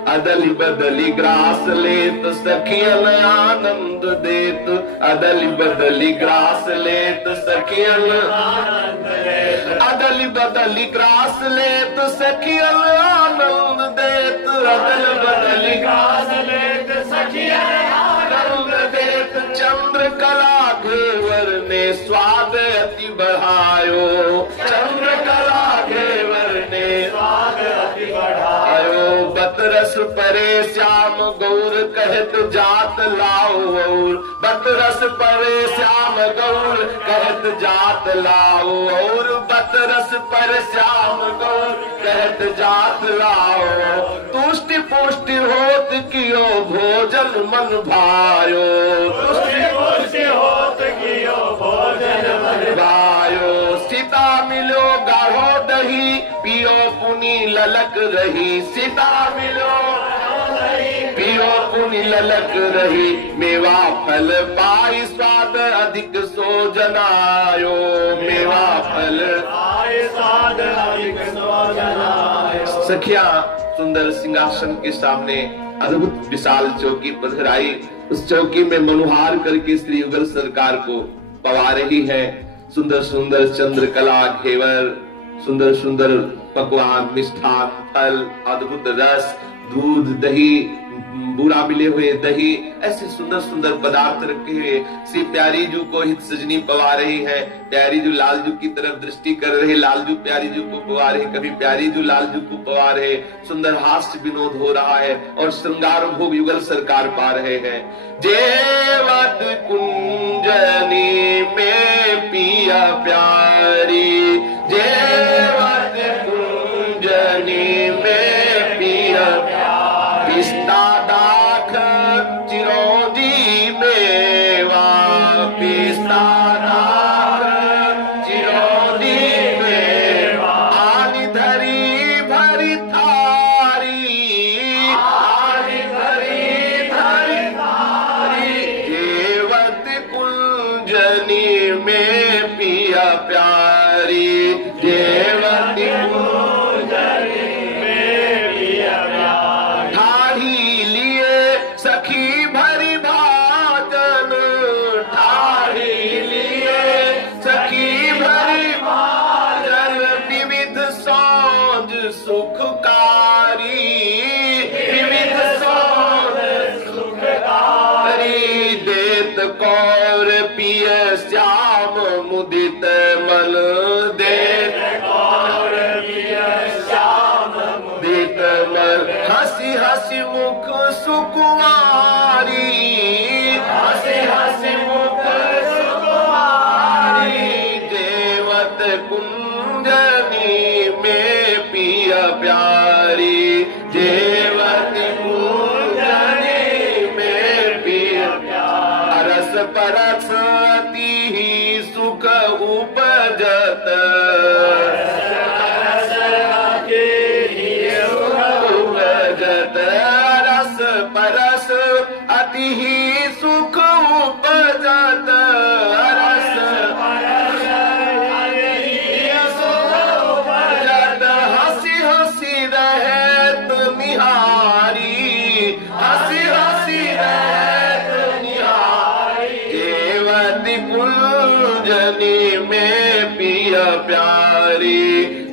अदली बदली ग्रास लेत सखियन आनंद देत, अदली बदली ग्रास लेत सखियन आनंद देत, अदली बदली ग्रास लेत सखियन आनंद देत, अदली बदली ग्रास लेत सखियन आनंद देत। चंद्र कला घेवर ने स्वाद अति बढ़ायो, चंद्र कला घेवर ने स्वाद अति बढ़ायो। बतरस परे श्याम गौर कहत जात लाओ और, बतरस परे श्याम गौर कहत जात लाओ और, बतरस पर श्याम गौर कहत जात लाओ। तुष्टि पुष्टि होत कियो भोजन मन भायो, तुष्टि पुष्टि होत कियो भोजन मन भायो। सीता मिलो गाढ़ो दही पियो पुनी ललक रही, सीता मिलो पियो पुनी ललक रही। मेवा फल पाई स्वाद अधिक सो जनायो, मेवा फल पाई स्वाद अधिक सो जनायो। सखिया सुंदर सिंहासन के सामने अद्भुत विशाल चौकी पधराई। उस चौकी में मनुहार करके श्री युगल सरकार को पवा रही है। सुंदर सुंदर चंद्रकला घेवर, सुंदर सुंदर पकवान, मिष्ठान, फल, अद्भुत रस, दूध, दही, बूढ़ा मिले हुए दही, ऐसे सुंदर सुंदर पदार्थ रखे हुए श्री प्यारी जू को हित सजनी पवा रही है। प्यारी जू लालजू की तरफ दृष्टि कर रहे, लालजू प्यारी जू को पवा रहे, कभी प्यारी जू लालजू को पवा रहे। सुंदर हास्य विनोद हो रहा है और श्रृंगार भोग युगल सरकार पा रहे हैं। जेवत कुंजनी में पिया प्यारी, जेवत कुंजनी में पिया प्यारी। पिस्ता दाख चिरौंजी मेवा, पिस्ता दाख चिरौंजी मेवा। आनी धरी भरी थारी, आनी धरी भरी थारी। जेवत कुंजनी में पिया प्यारी, जेवत कुंजनी में पिया प्यारी। ठाढ़ी लिए सखी भरी भाजन, ठाढ़ी लिए सखी भरी भाजन। विविध सौज सुखकारी, विविध सौज सुखकारी। देत कौर पिय श्याम मुदित मन, देत कौर पिय श्याम मुदित मन। हंसी हंसी मुख सुकुमारी, हंसी हंसी मुख सुकुमारी। जेवत कुंजनी में पिया प्यारी, जेवत कुंजनी में पिया प्यारी। रस परस अति ही सुख उपजत, रस अति ही सुख उपजत। रस परस अति ही सुख उपजत, रस परस अति ही सुख उपजत। हंसी हंसी रहत निहारी, हंसी हंसी रहत निहारी। जेवत कुंजनी में पिया प्यारी,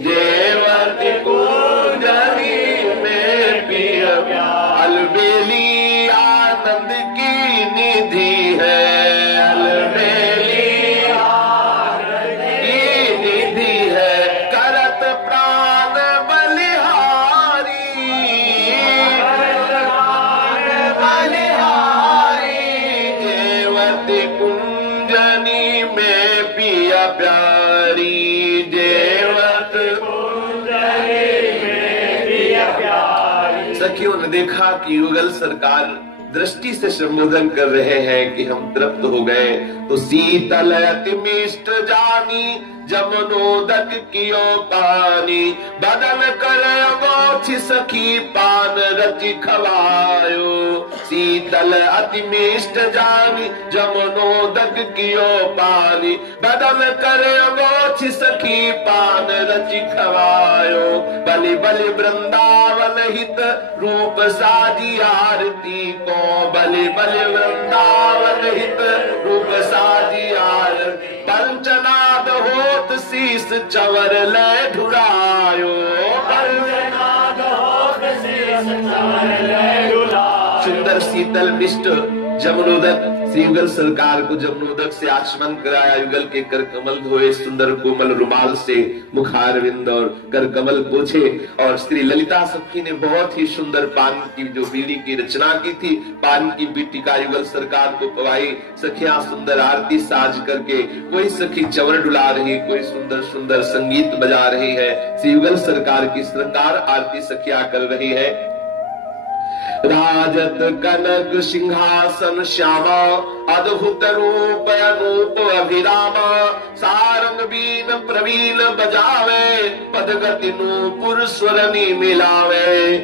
जेवत कुंजनी में पिया प्यारी। अलबेली आनंद की निधि है, अलबेली आनंद की निधि है। करत प्राण बलिहारी, बलिहारी। जेवत कुंजनी में पिया प्यारी, जेवत कुंजनी में पिया प्यारी। सखियों ने देखा कि युगल सरकार दृष्टि से संबोधन कर रहे हैं कि हम तृप्त हो गए। तो शीतल अति मिष्ट जानी जमनोदक कियो पानी, बदन कर मोछि सखी पान रचि खवायो। शीतल अति मिष्ट जानी जमनोदक कियो पानी, बदन कर मोछि सखी पान रचि खवायो। बलि बलि वृंदावन हित रूप साजी आरती को, बलि बलि वृंदावन हित रूप साजी आरती। पंचनाद होत शीस चवर ले ढुरायो, पंचनाद होत शीस चवर ले ढुरायो। सुंदर शीतल मिष्ट जमनोदक श्री युगल सरकार को जमनोदक से आचमन कराया। युगल के कर कमल धोए, सुंदर कोमल रुमाल से मुखारविंद और कर कमल पोछे। और श्री ललिता सखी ने बहुत ही सुंदर पान की जो बीड़ी की रचना की थी, पान की बीटी का युगल सरकार को पवाई। सखियां सुंदर आरती साज करके, कोई सखी चवर डुला रही, कोई सुंदर सुंदर संगीत बजा रही है। श्री युगल सरकार की श्रृंगार आरती सखियां कर रही है। राजत कनक सिंहासन श्यामा, अद्भुत रूप अनूप अभिरामा। सारंग बीन प्रवीण बजावे, पद गति नूपुर स्वरनी मिलावे।